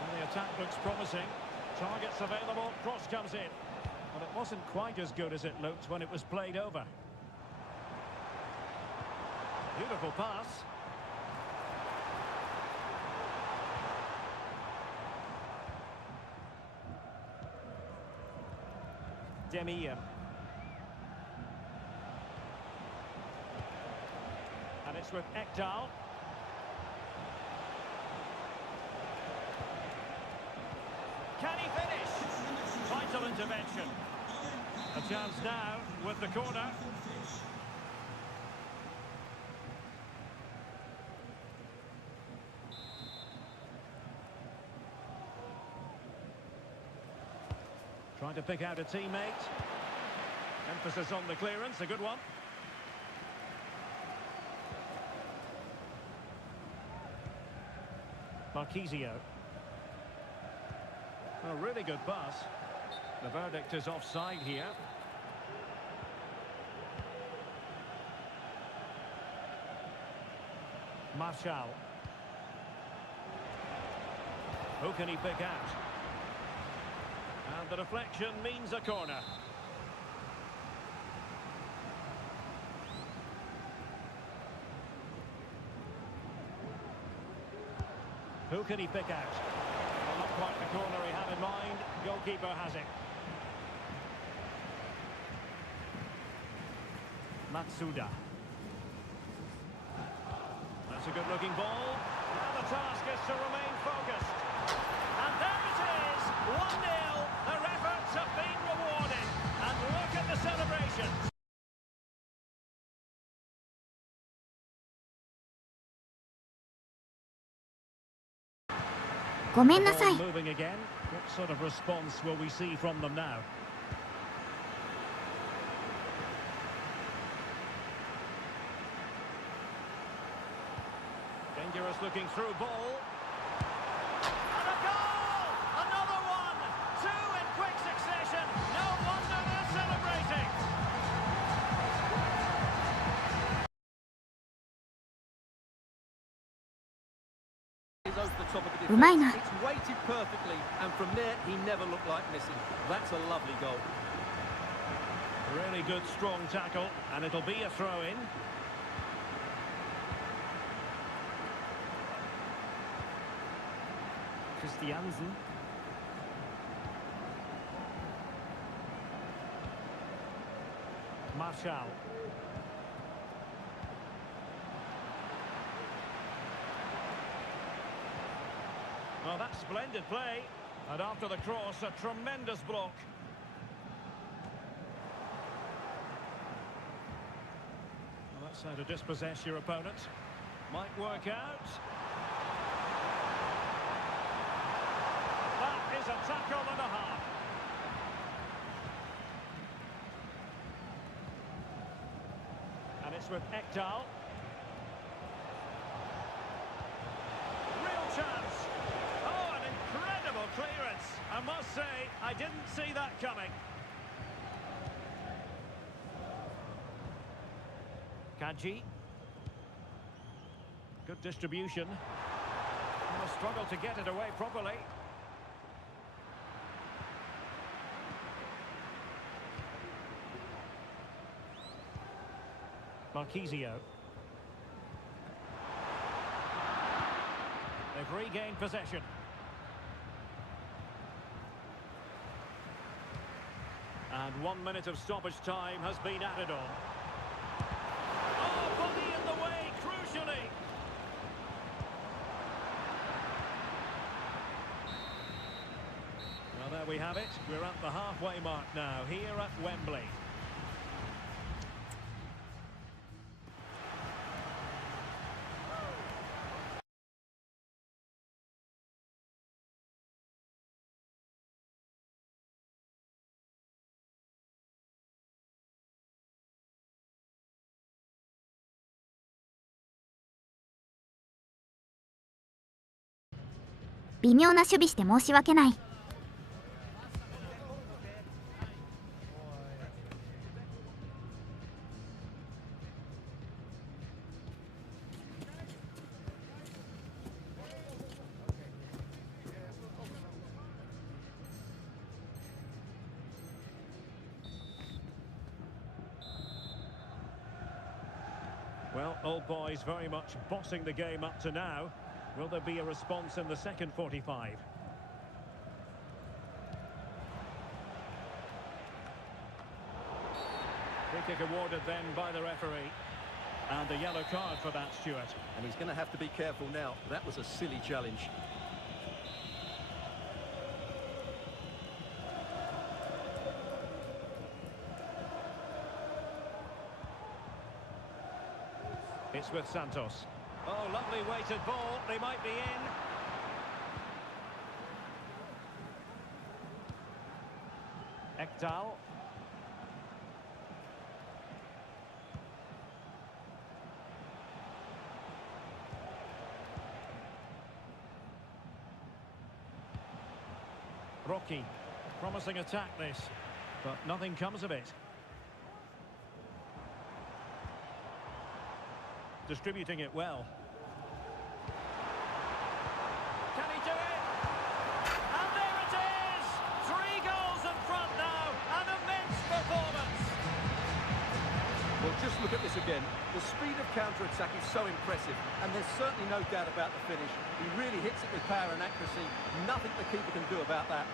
And the attack looks promising. Targets available, cross comes in. But it wasn't quite as good as it looked when it was played over. Beautiful pass. Demir. And it's with Ekdal. Can he finish? Vital intervention. A chance now with the corner. Trying to pick out a teammate. Emphasis on the clearance, a good one. Marquisio. A really good pass. The verdict is offside here. Marshall. Who can he pick out? And the deflection means a corner. Who can he pick out? Well, not quite the corner he had in mind. Goalkeeper has it. Matsuda. That's a good-looking ball. Now the task is to remain focused. And there it is, 1-0. Their efforts have been rewarded. And look at the celebrations. Moving again. What sort of response will we see from them now? Dangerous looking through ball. And a goal! Another one! Two in quick succession. No wonder they're celebrating. うまいな。 It's weighted perfectly, and from there he never looked like missing. That's a lovely goal. Really good strong tackle, and it'll be a throw-in. Christiansen. Marshall. Well, that's splendid play. And after the cross, a tremendous block. Well, that's how to dispossess your opponent. Might work out. That is a tackle and a half. And it's with Ekdal. Real chance. Oh, an incredible clearance. I must say, I didn't see that coming. Kaji. Good distribution. And a struggle to get it away properly. Marquisio. They've regained possession. And 1 minute of stoppage time has been added on. Oh, body in the way, crucially. Well, there we have it. We're at the halfway mark now, here at Wembley.「微妙な守備して申し訳ない」Well, old boys very much bossing the game up to now. Will there be a response in the second 45? Free kick awarded then by the referee. And a yellow card for that, Stuart. And he's going to have to be careful now. That was a silly challenge. It's with Santos. Oh, lovely weighted ball. They might be in. Ekdal. Rocky. Promising attack this, but nothing comes of it. Distributing it well. Can he do it? And there it is! 3 goals in front now. An immense performance. Well, just look at this again. The speed of counter-attack is so impressive, and there's certainly no doubt about the finish. He really hits it with power and accuracy. Nothing the keeper can do about that.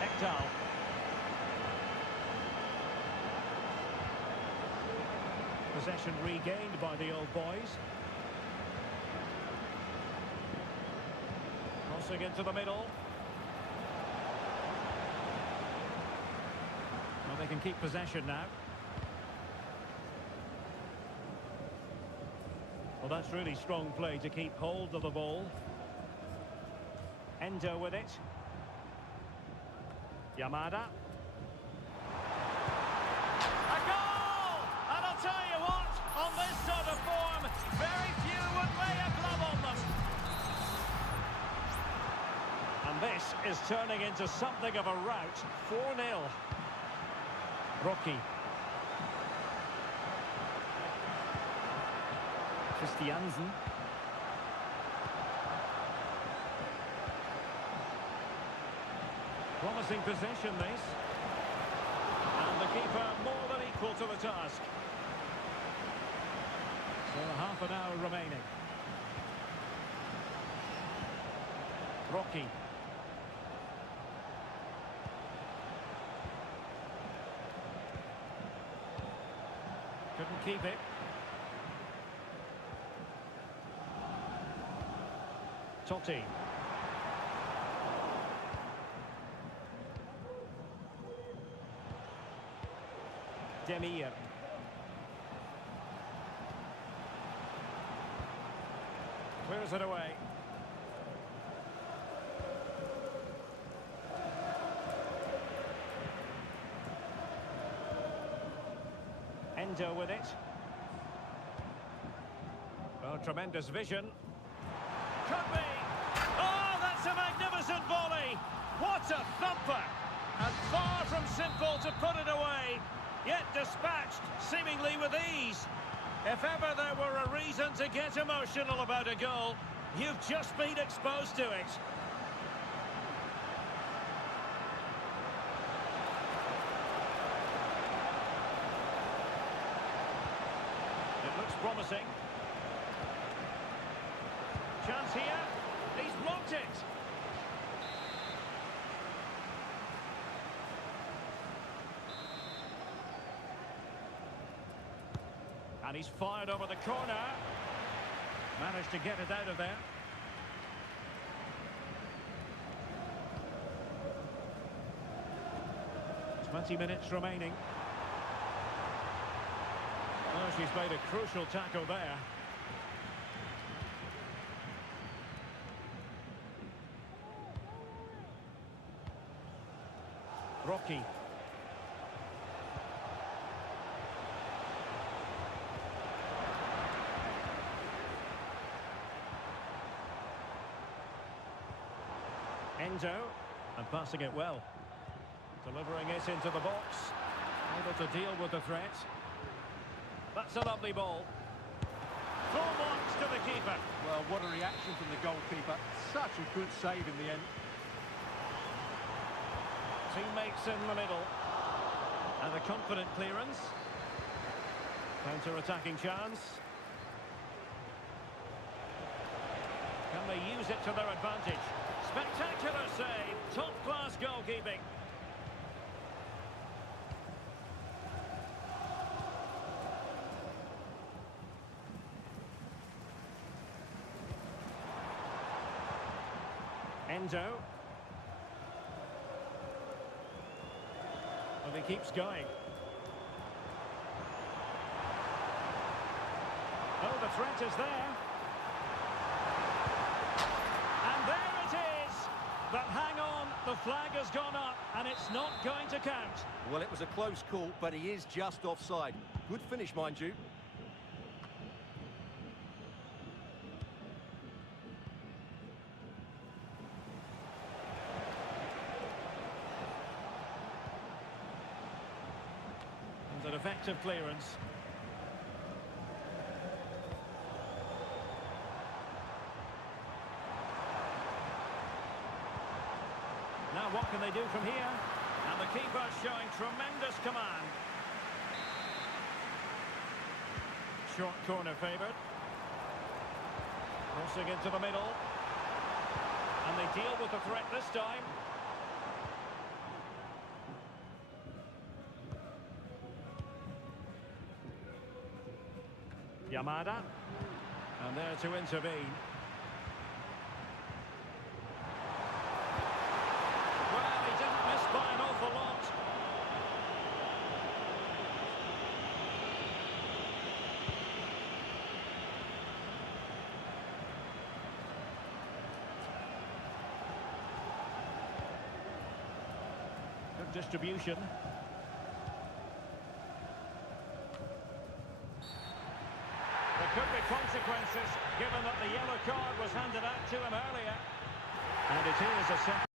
Ekdal. Possession regained by the old boys. Crossing into the middle. Well, they can keep possession now. Well, that's really strong play to keep hold of the ball. Endo with it. Yamada. A goal! And I'll tell you what, on this sort of form, very few would lay a glove on them. And this is turning into something of a rout. 4-0. Rocky. Christiansen. Promising possession, this. And the keeper more than equal to the task. So half an hour remaining. Rocky. Couldn't keep it. Totti. Demir. Clears it away. Endo with it. Oh, tremendous vision. Could be. Oh, that's a magnificent volley. What a thumper. And far from simple to put it away. Yet dispatched, seemingly with ease. If ever there were a reason to get emotional about a goal, you've just been exposed to it. It looks promising. Chance here. He's blocked it. And he's fired over the corner. Managed to get it out of there. "20 minutes remaining. Oh, she's made a crucial tackle there. Rocky. Endo, and passing it well. Delivering it into the box. Able to deal with the threat. That's a lovely ball. Full marks to the keeper. Well, what a reaction from the goalkeeper. Such a good save in the end. Teammates in the middle. And a confident clearance. Counter-attacking chance. Can they use it to their advantage? Spectacular save. Top-class goalkeeping. Endo. Well, he keeps going. Oh, the threat is there. And there it is. But hang on, the flag has gone up and it's not going to count. Well, it was a close call, but he is just offside. Good finish, mind you. An effective clearance. Now what can they do from here? And the keeper showing tremendous command. Short corner favoured. Crossing into the middle. And they deal with the threat this time. Yamada, and there to intervene. Well, he didn't miss by an awful lot. Good distribution. There could be consequences, given that the yellow card was handed out to him earlier. And it is a second.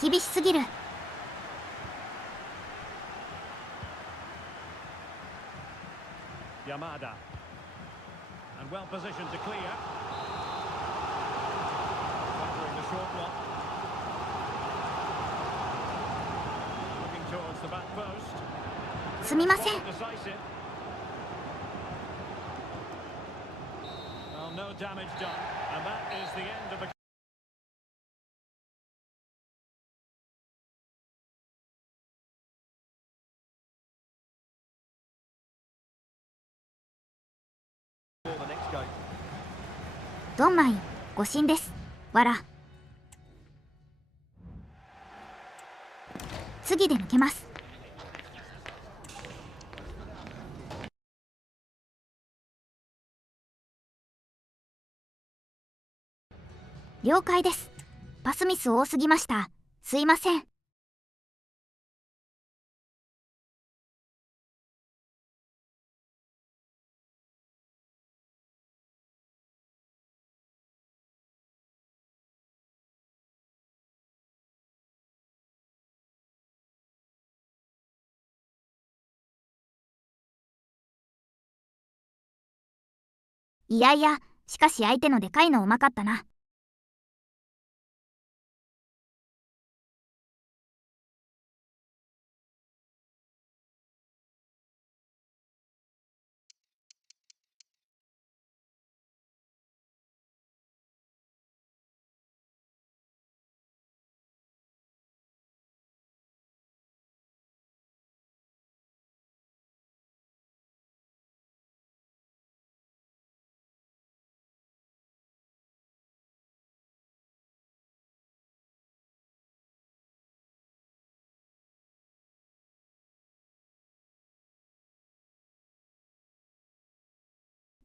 厳しすぎる。Yamada. And well positioned to clear. Covering the short block. Looking towards the back post. すみません。 Decisive. Well, no damage done. And that is the end of the... For the next game. ドンマイ、誤審です。わら。次で抜けます。了解です。パスミス多すぎました。すいません。いやいや、しかし相手のでかいのうまかったな。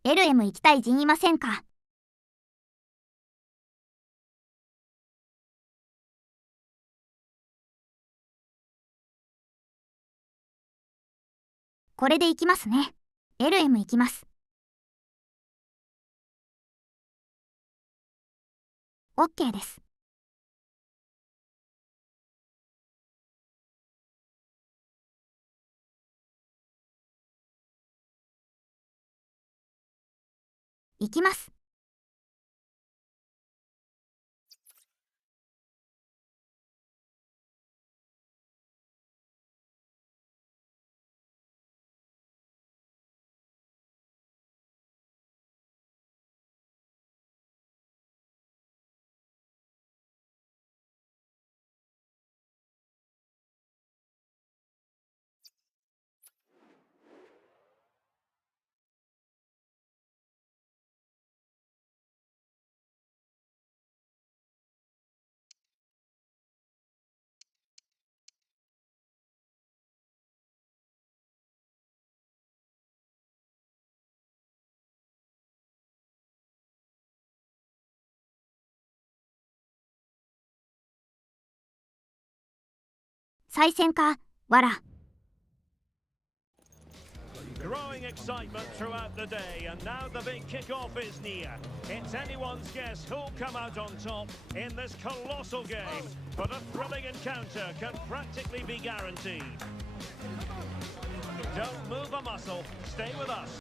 LM 行きたい人いませんか？これで行きますね。LM 行きます。OK です。行きます。再戦か、わら。Growing excitement throughout the day, and now the big kick-off is near. It's anyone's guess who'll come out on top in this colossal game, but a thrilling encounter can practically be guaranteed. Don't move a muscle, stay with us.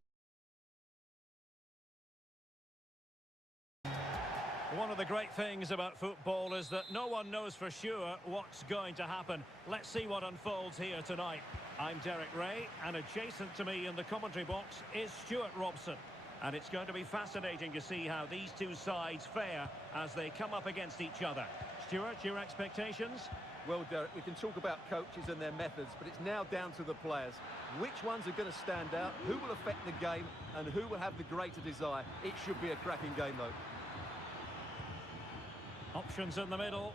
One of the great things about football is that no one knows for sure what's going to happen. Let's see what unfolds here tonight. I'm Derek Ray, and adjacent to me in the commentary box is Stuart Robson. And it's going to be fascinating to see how these two sides fare as they come up against each other. Stuart, your expectations? Well, Derek, we can talk about coaches and their methods, but it's now down to the players. Which ones are going to stand out, who will affect the game, and who will have the greater desire? It should be a cracking game, though. Options in the middle.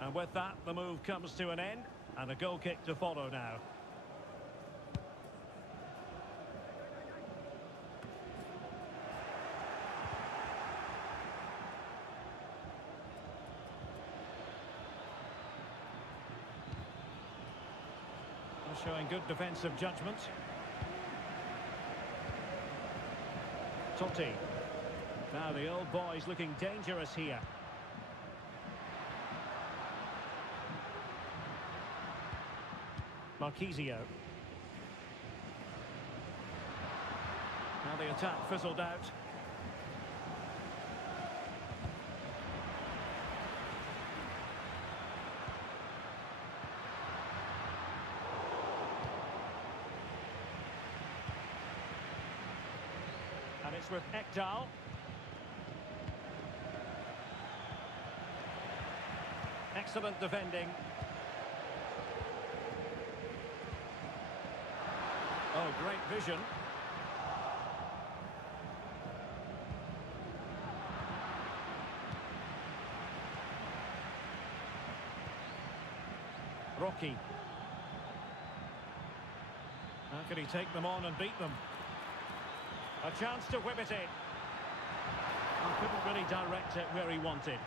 And with that, the move comes to an end, and a goal kick to follow now. Showing good defensive judgment. Totti. Now the old boy's looking dangerous here. Marquisio. Now the attack fizzled out. And it's with Ekdal. Excellent defending. Oh, great vision. Rocky. How can he take them on and beat them? A chance to whip it in. He couldn't really direct it where he wanted.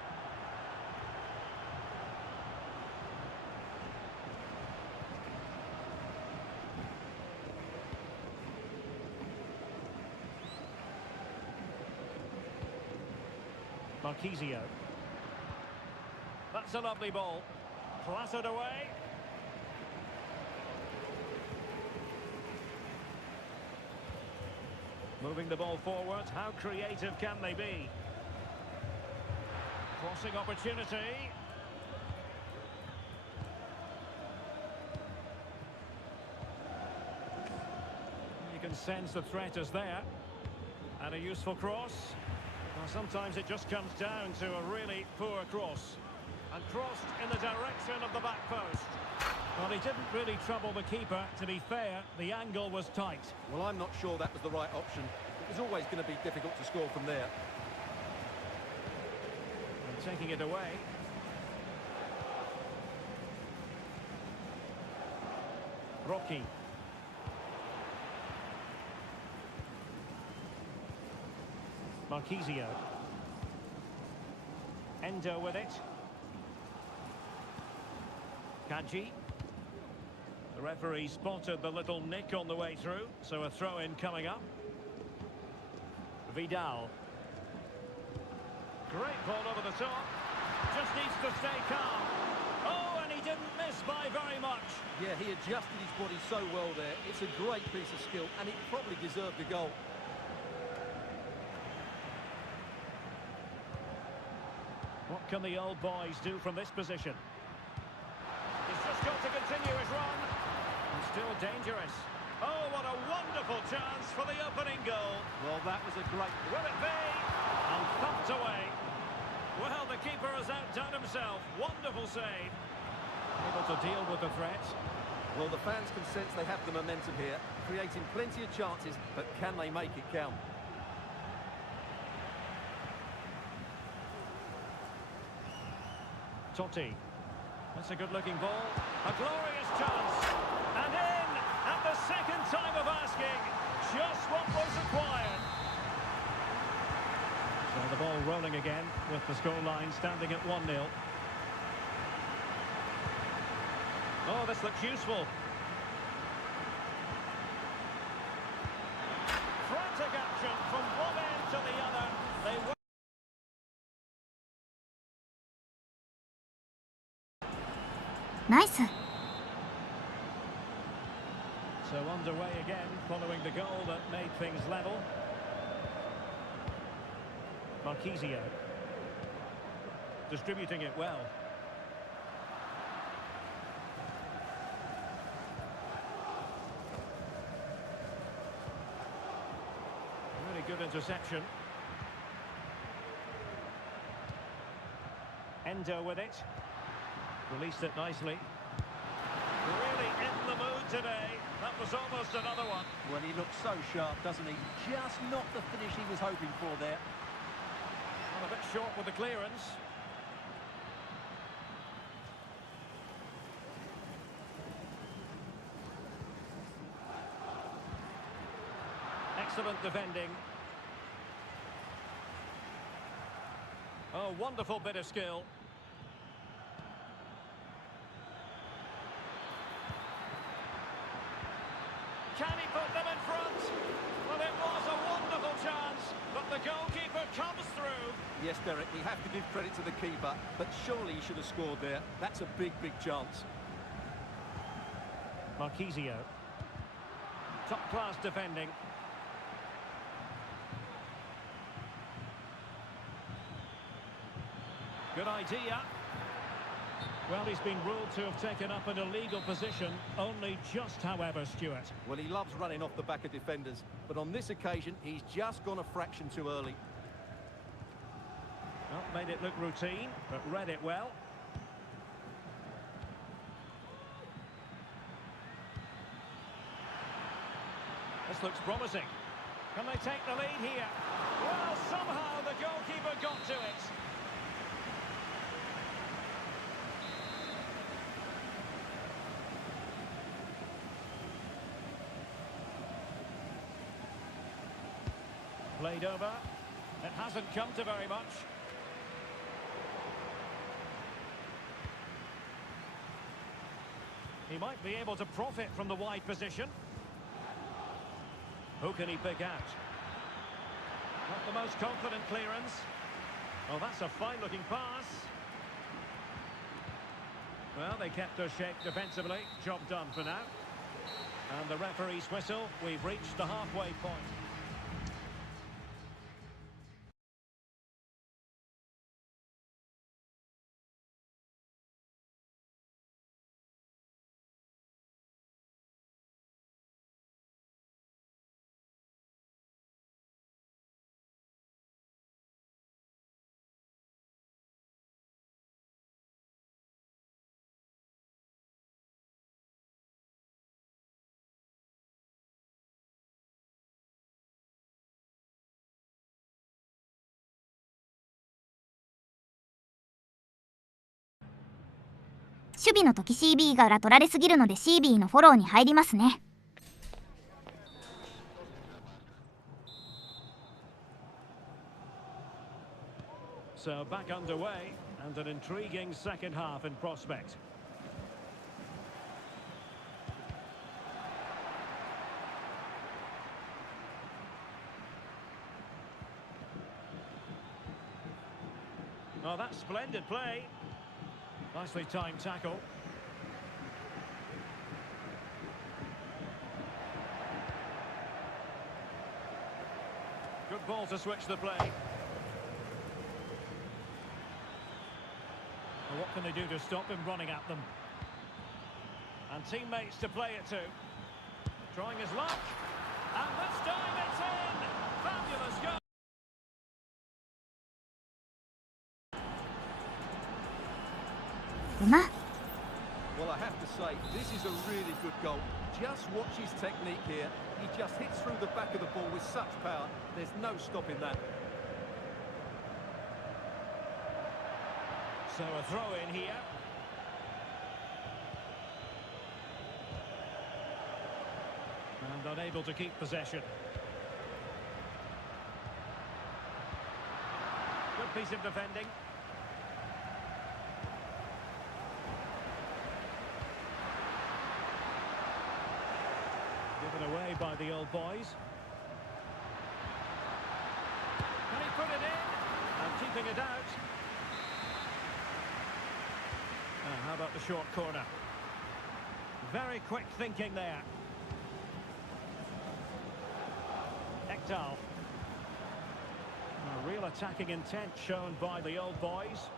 Marquisio. That's a lovely ball. Clattered away. Moving the ball forward. How creative can they be? Crossing opportunity. You can sense the threat is there. And a useful cross. Well, sometimes it just comes down to a really poor cross. And crossed in the direction of the back post. Well, he didn't really trouble the keeper. To be fair, the angle was tight. Well, I'm not sure that was the right option. It was always going to be difficult to score from there. And taking it away. Rocky. Marquisio. Endo with it. Kaji. The referee spotted the little nick on the way through, so a throw-in coming up. Vidal. Great ball over the top. Just needs to stay calm. Oh, and he didn't miss by very much. Yeah, he adjusted his body so well there. It's a great piece of skill, and it probably deserved a goal. What can the old boys do from this position? He's just got to continue his run. And still dangerous. Oh, what a wonderful chance for the opening goal. Well, that was a great... Will it be? And thumped away. Well, the keeper has outdone himself. Wonderful save. Able to deal with the threat. Well, the fans can sense they have the momentum here, creating plenty of chances, but can they make it count? Totti. That's a good-looking ball. A glorious chance. And in at the second time of asking. Just what was required. So the ball rolling again with the scoreline standing at 1-0. Oh, this looks useful. Frantic action from one end to the other. They were... Nice. So underway again, following the goal that made things level. Marquisio. Distributing it well. Really good interception. Endo with it. Released it nicely. Really in the mood today. That was almost another one. Well, he looks so sharp, doesn't he? Just not the finish he was hoping for there. Well, a bit short with the clearance. Excellent defending. Oh, wonderful bit of skill. Can he put them in front? Well, it was a wonderful chance, but the goalkeeper comes through. Yes, Derek, we have to give credit to the keeper, but surely he should have scored there. That's a big, big chance. Marquisio. Top-class defending. Good idea. Well, he's been ruled to have taken up an illegal position, only just, however, Stuart. Well, he loves running off the back of defenders, but on this occasion, he's just gone a fraction too early. Well, made it look routine, but read it well. This looks promising. Can they take the lead here? Well, somehow the goalkeeper got to it. Played over. It hasn't come to very much. He might be able to profit from the wide position. Who can he pick out? Not the most confident clearance. Oh, that's a fine-looking pass. Well, they kept us shape defensively. Job done for now. And the referee's whistle. We've reached the halfway point.守備の時 CB が裏取られすぎるので CB のフォローに入りますね。So back underway and an intriguing second half in prospect. Oh, that's splendid play. Nicely timed tackle. Good ball to switch the play. Well, what can they do to stop him running at them? And teammates to play it to. Trying his luck. And this time it's in! Fabulous goal! Well, I have to say, this is a really good goal. Just watch his technique here. He just hits through the back of the ball with such power. There's no stopping that. So a throw in here. And unable to keep possession. Good piece of defending. Given away by the old boys. Can he put it in? And keeping it out. How about the short corner? Very quick thinking there. Ekdal. A real attacking intent shown by the old boys,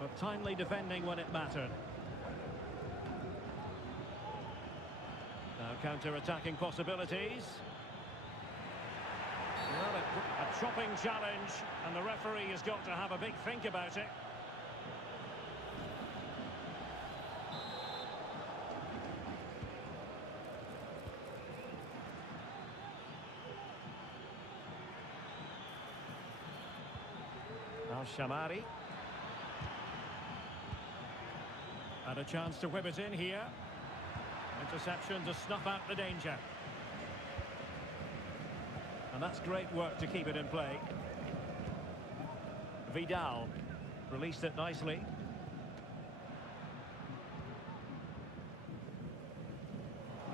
but timely defending when it mattered. Now counter-attacking possibilities. Well, a chopping challenge, and the referee has got to have a big think about it. Shamari. And a chance to whip it in here. Interception to snuff out the danger. And that's great work to keep it in play. Vidal released it nicely.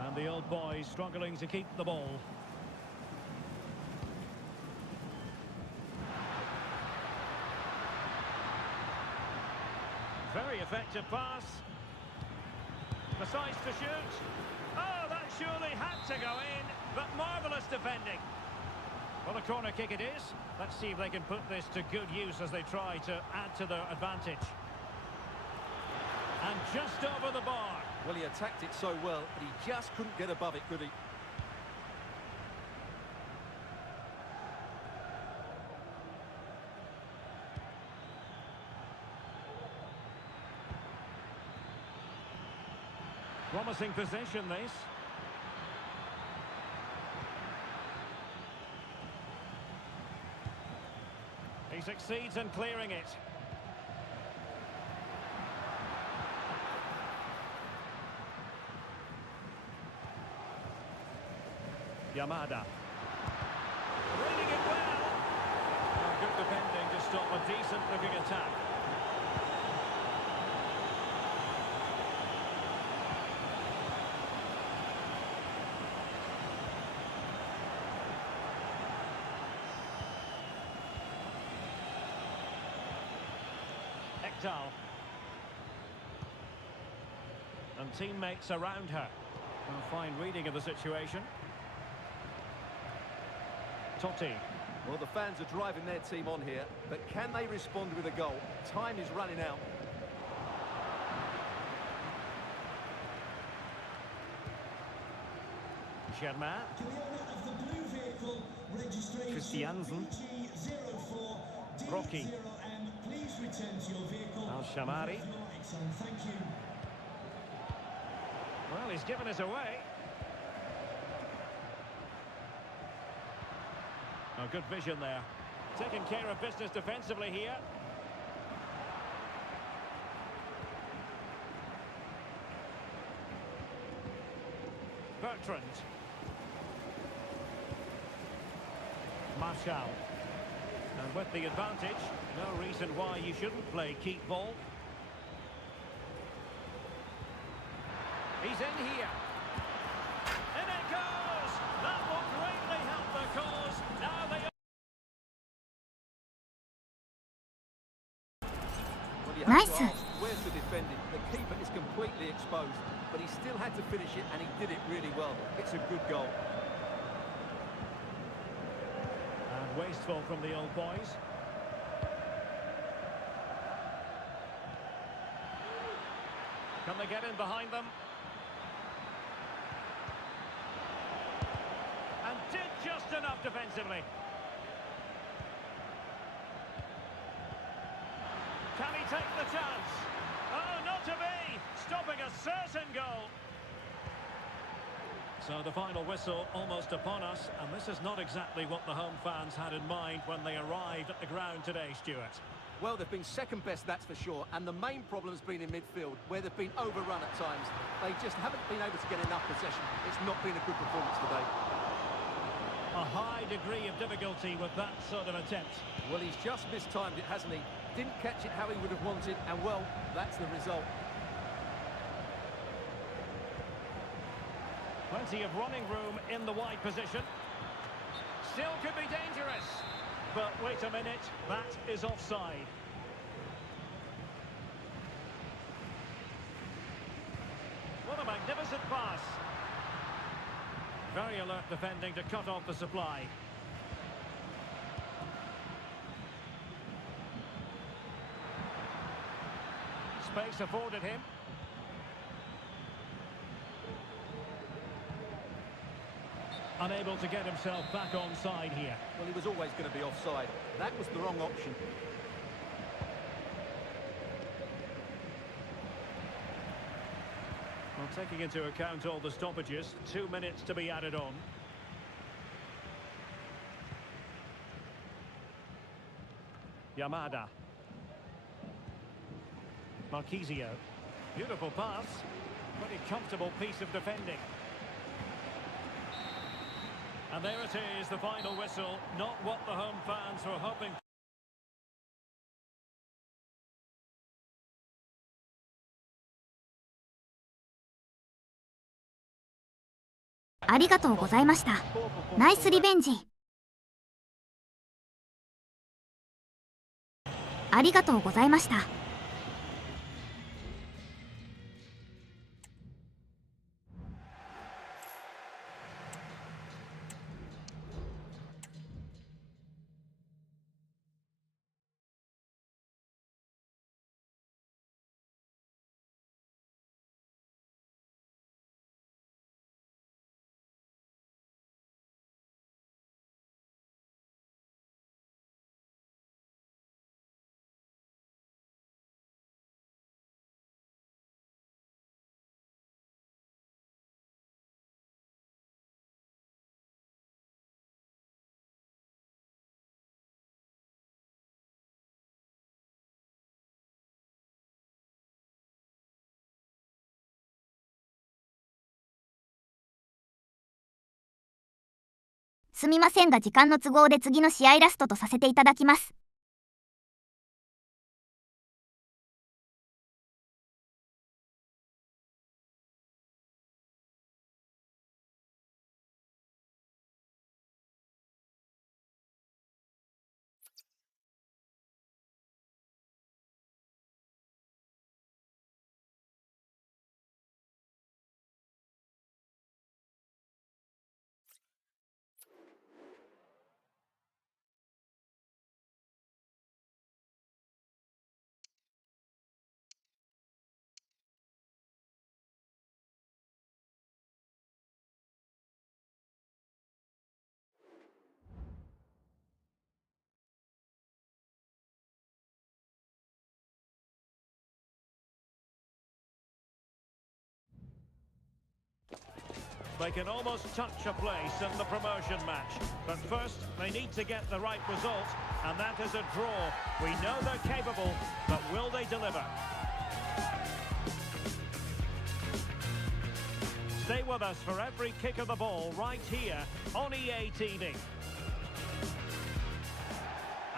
And the old boys struggling to keep the ball. Very effective pass. Decides to shoot. Oh, that surely had to go in, but marvellous defending. Well, a corner kick it is. Let's see if they can put this to good use as they try to add to their advantage. And just over the bar. Well, he attacked it so well, but he just couldn't get above it, could he? Promising position, this. He succeeds in clearing it. Yamada. Reading it well. good defending to stop a decent-looking attack. And teammates around her. A fine reading of the situation. Totti. Well, the fans are driving their team on here, but can they respond with a goal? Time is running out. Germain. Christiansen. Rocky. Al-Shamari. Well, he's given us away. Oh, good vision there. Taking care of business defensively here. Bertrand. Marshall. And with the advantage, no reason why you shouldn't play keep ball. He's in here. In it goes! That will greatly help the cause. Now they... Nice. Where's the defending? The keeper is completely exposed, but he still had to finish it, and he did it really well. It's a good goal. And wasteful from the old boys. Can they get in behind them? And did just enough defensively. Can he take the chance? Oh, not to be! Stopping a certain goal. So the final whistle almost upon us, and this is not exactly what the home fans had in mind when they arrived at the ground today, Stuart. Well, they've been second best, that's for sure, and the main problem's been in midfield, where they've been overrun at times. They just haven't been able to get enough possession. It's not been a good performance today. A high degree of difficulty with that sort of attempt. Well, he's just mistimed it, hasn't he? Didn't catch it how he would have wanted, and well, that's the result. Plenty of running room in the wide position. Still could be dangerous. But wait a minute, that is offside. What a magnificent pass. Very alert defending to cut off the supply. Space afforded him. Unable to get himself back on side here. Well, he was always going to be offside. That was the wrong option. Well, taking into account all the stoppages, 2 minutes to be added on. Yamada. Marquisio. Beautiful pass. Pretty comfortable piece of defending. And there it is, the final whistle. Not what the home fans were hoping for. ありがとうございました。ナイスリベンジ。ありがとうございました。すみませんが時間の都合で次の試合ラストとさせていただきます。They can almost touch a place in the promotion match. But first, they need to get the right result, and that is a draw. We know they're capable, but will they deliver? Stay with us for every kick of the ball right here on EA TV.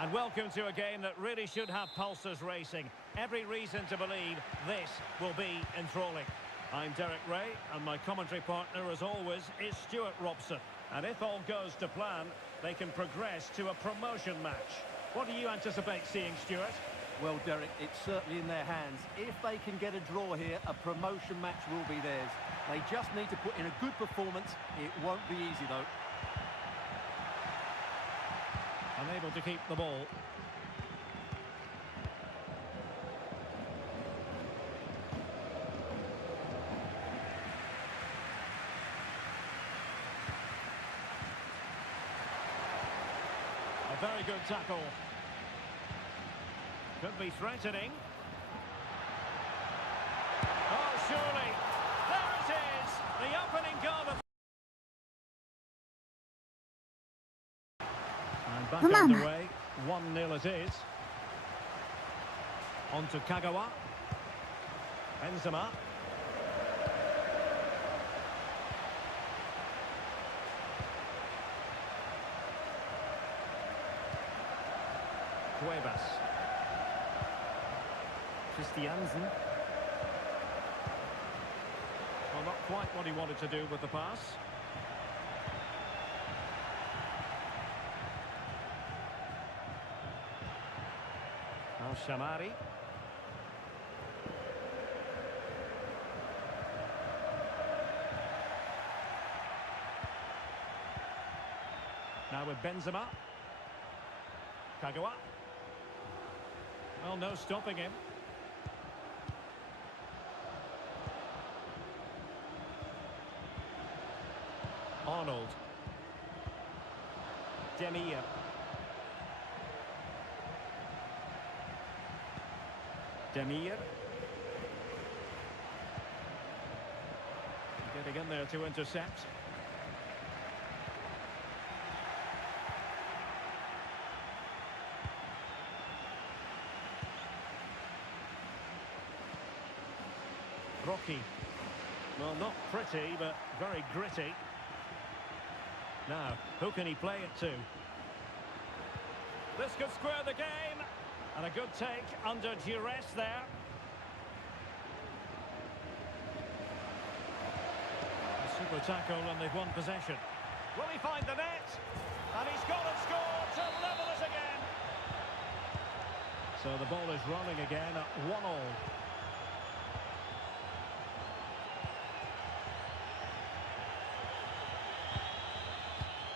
And welcome to a game that really should have pulses racing. Every reason to believe this will be enthralling. I'm Derek Ray, and my commentary partner, as always, is Stuart Robson. And if all goes to plan, they can progress to a promotion match. What do you anticipate seeing, Stuart? Well, Derek, it's certainly in their hands. If they can get a draw here, a promotion match will be theirs. They just need to put in a good performance. It won't be easy, though. Unable to keep the ball. A very good tackle. Could be threatening. Oh, surely. There it is. The opening goal of... And back underway. 1-0 it is. On to Kagawa. Benzema. Cuevas. Christiansen. Well, not quite what he wanted to do with the pass. Now Shamari. Now with Benzema. Kagawa. Well, no stopping him. Arnold. Demir. Demir. Getting in there to intercept. Rocky. Well, not pretty, but very gritty. Now, who can he play it to? This could square the game. And a good take under duress there. A super tackle and they've won possession. Will he find the net? And he's got it scored to level it again. So the ball is rolling again at 1-1.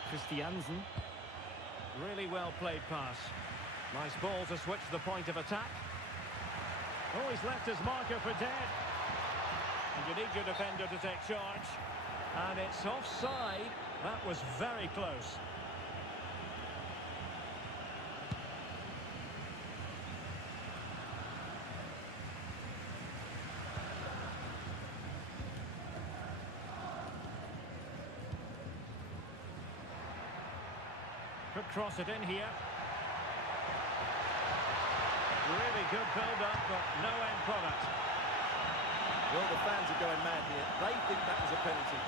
Christiansen. Really well played pass. Nice ball to switch the point of attack. Oh, he's left his marker for dead. And you need your defender to take charge. And it's offside. That was very close. Could cross it in here. Really good build-up, but no end product. Well, the fans are going mad here. They think that was a penalty.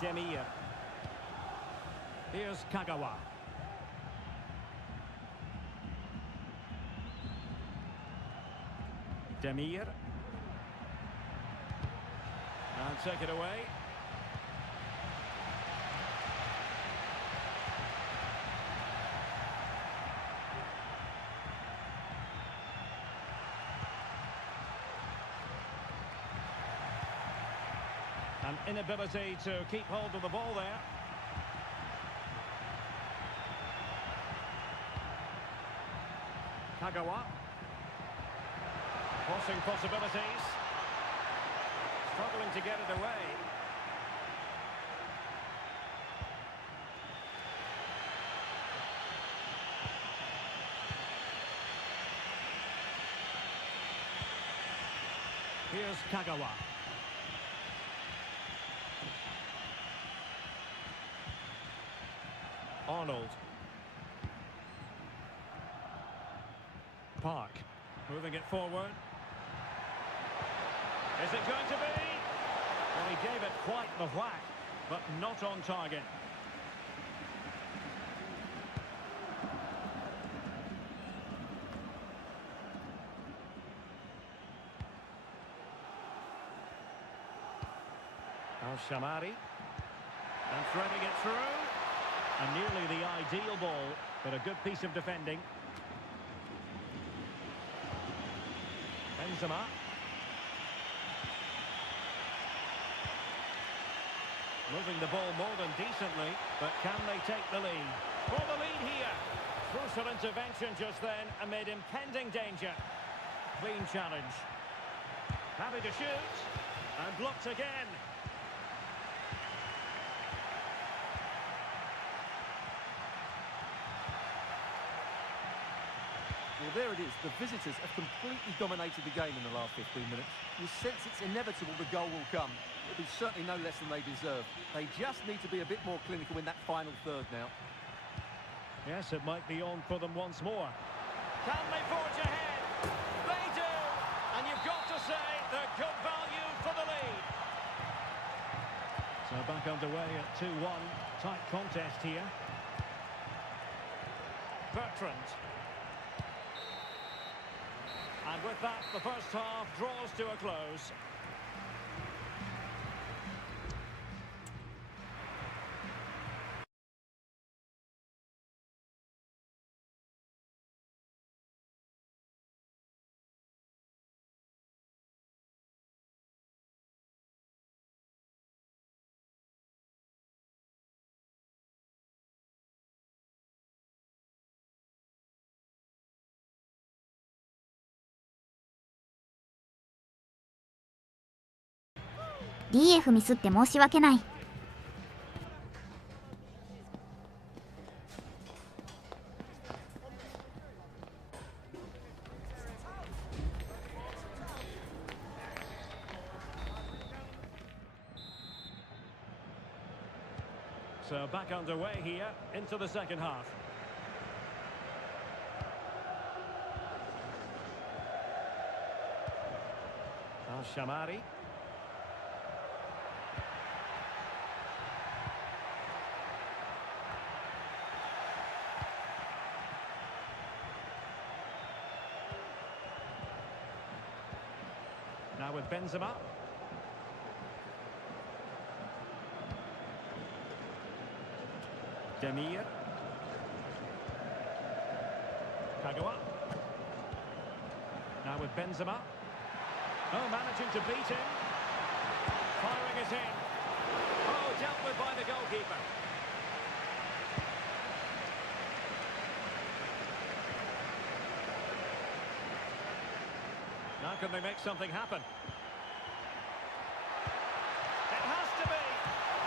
Demir. Here's Kagawa. Demir. And take it away. An inability to keep hold of the ball there. Kagawa. Crossing possibilities. Struggling to get it away. Here's Kagawa. Arnold. Park. Moving it forward. Is it going to be? Well, he gave it quite the whack, but not on target. Al-Shamari. And threading it through. And nearly the ideal ball, but a good piece of defending. Benzema. Moving the ball more than decently, but can they take the lead? For the lead here. Crucial intervention just then amid impending danger. Clean challenge. Happy to shoot. And blocked again. Well, there it is. The visitors have completely dominated the game in the last 15 minutes. You sense it's inevitable the goal will come. It'll be certainly no less than they deserve. They just need to be a bit more clinical in that final third now. Yes, it might be on for them once more. Can they forge ahead? They do! And you've got to say they're good value for the lead. So back underway at 2-1. Tight contest here. Bertrand. And with that, the first half draws to a close. DF ミスって申し訳ない。So back underway here into the second half. Al-Shamari. Now with Benzema. Demir. Kagawa. Now with Benzema. Oh, managing to beat him. Firing it in. Oh, dealt with by the goalkeeper. Now can they make something happen? It has to be.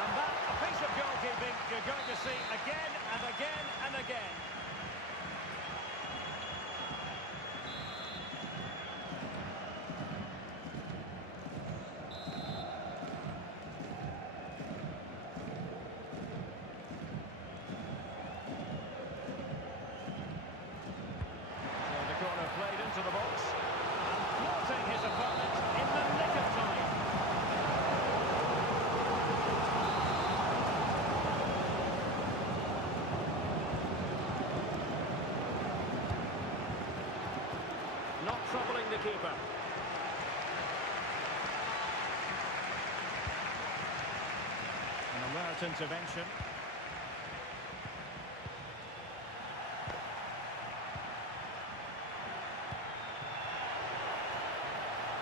And that's a piece of goalkeeping you're going to see again and again and again. So the corner played into the box. And spotting his opponent in the nick of time. Not troubling the keeper. An alert intervention.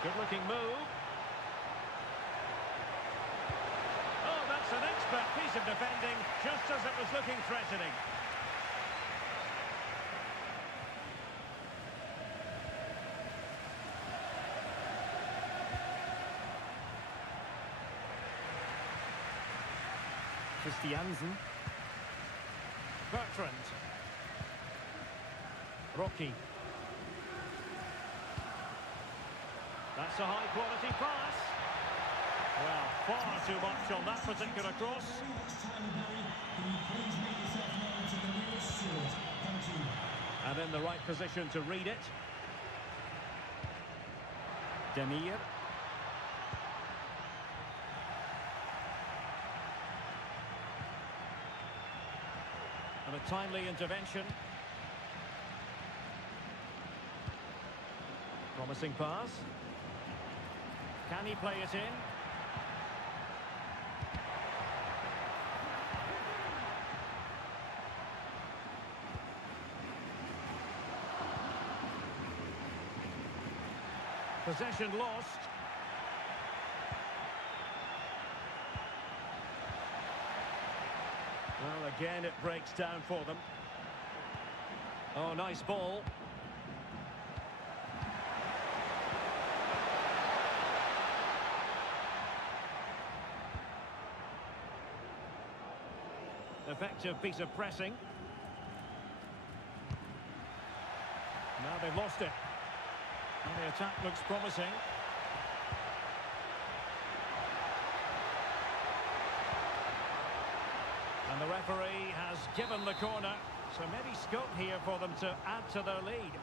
Good-looking move. Oh, that's an expert piece of defending, just as it was looking threatening. Christiansen. Bertrand. Rocky. That's a high-quality pass. Well, far too much on that particular cross. And in the right position to read it. Demir. And a timely intervention. Promising pass. Can he play it in? Possession lost. Well, again, it breaks down for them. Oh, nice ball. Effective piece of pressing. Now they've lost it. And the attack looks promising. And the referee has given the corner, so maybe scope here for them to add to their lead.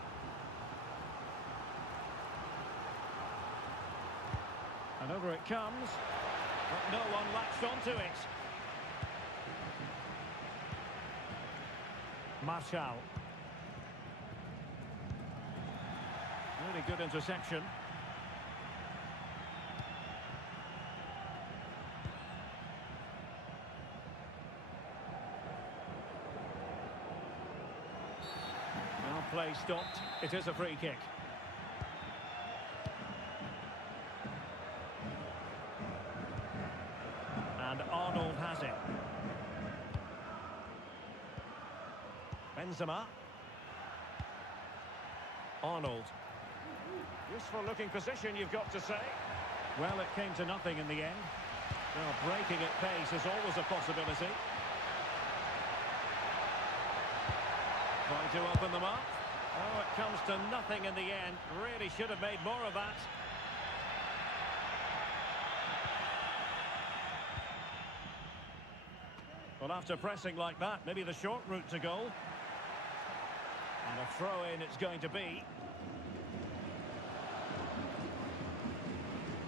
And over it comes, but no one latched onto it. Marshall. Really good interception. Well, play stopped. It is a free kick. And Arnold has it. Benzema. Arnold. Useful looking position, you've got to say. Well, it came to nothing in the end. Well, breaking at pace is always a possibility. Trying to open them up. Oh, it comes to nothing in the end. Really should have made more of that. Well, after pressing like that, maybe the short route to goal. And a throw-in it's going to be.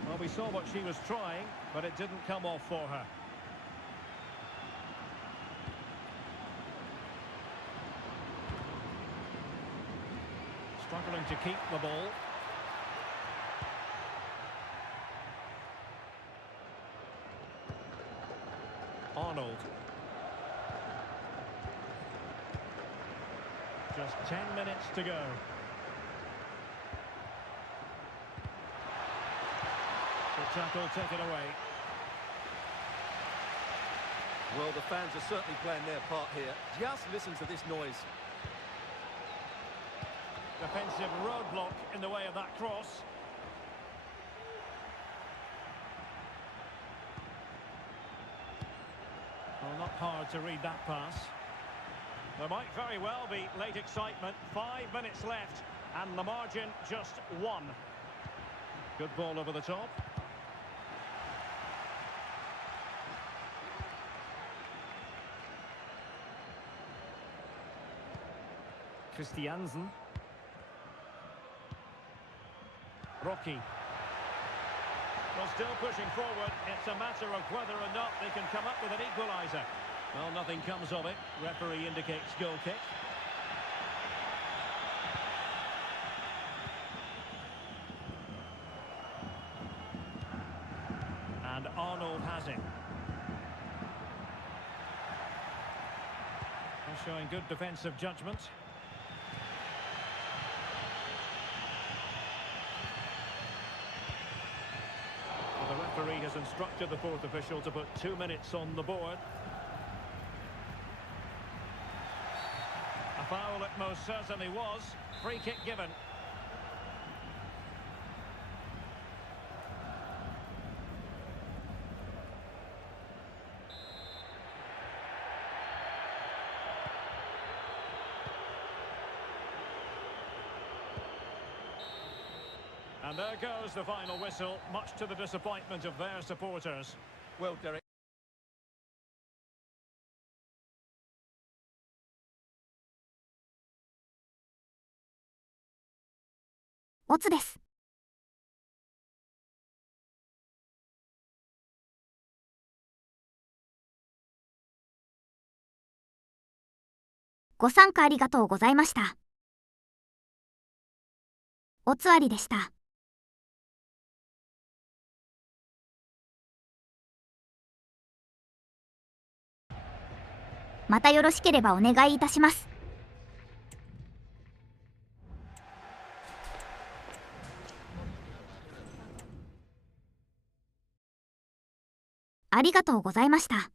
Well, we saw what she was trying, but it didn't come off for her. Struggling to keep the ball. Arnold. Just 10 minutes to go. The tackle taken away. Well, the fans are certainly playing their part here. Just listen to this noise. Defensive roadblock in the way of that cross. Well, not hard to read that pass. There might very well be late excitement. 5 minutes left, and the margin just 1. Good ball over the top. Christiansen. Rocky. Well, still pushing forward. It's a matter of whether or not they can come up with an equaliser. Well, nothing comes of it. Referee indicates goal kick. And Arnold has it. Showing good defensive judgment. Well, the referee has instructed the fourth official to put 2 minutes on the board. A foul it most certainly was. Free kick given. And there goes the final whistle, much to the disappointment of their supporters. Well, Derek. オツです。ご参加ありがとうございました。おつわりでした。またよろしければお願いいたします。ありがとうございました。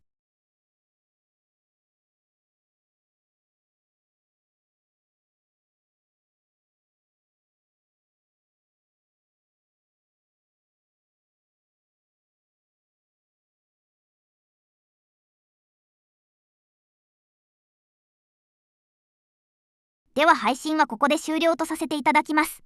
では配信はここで終了とさせていただきます。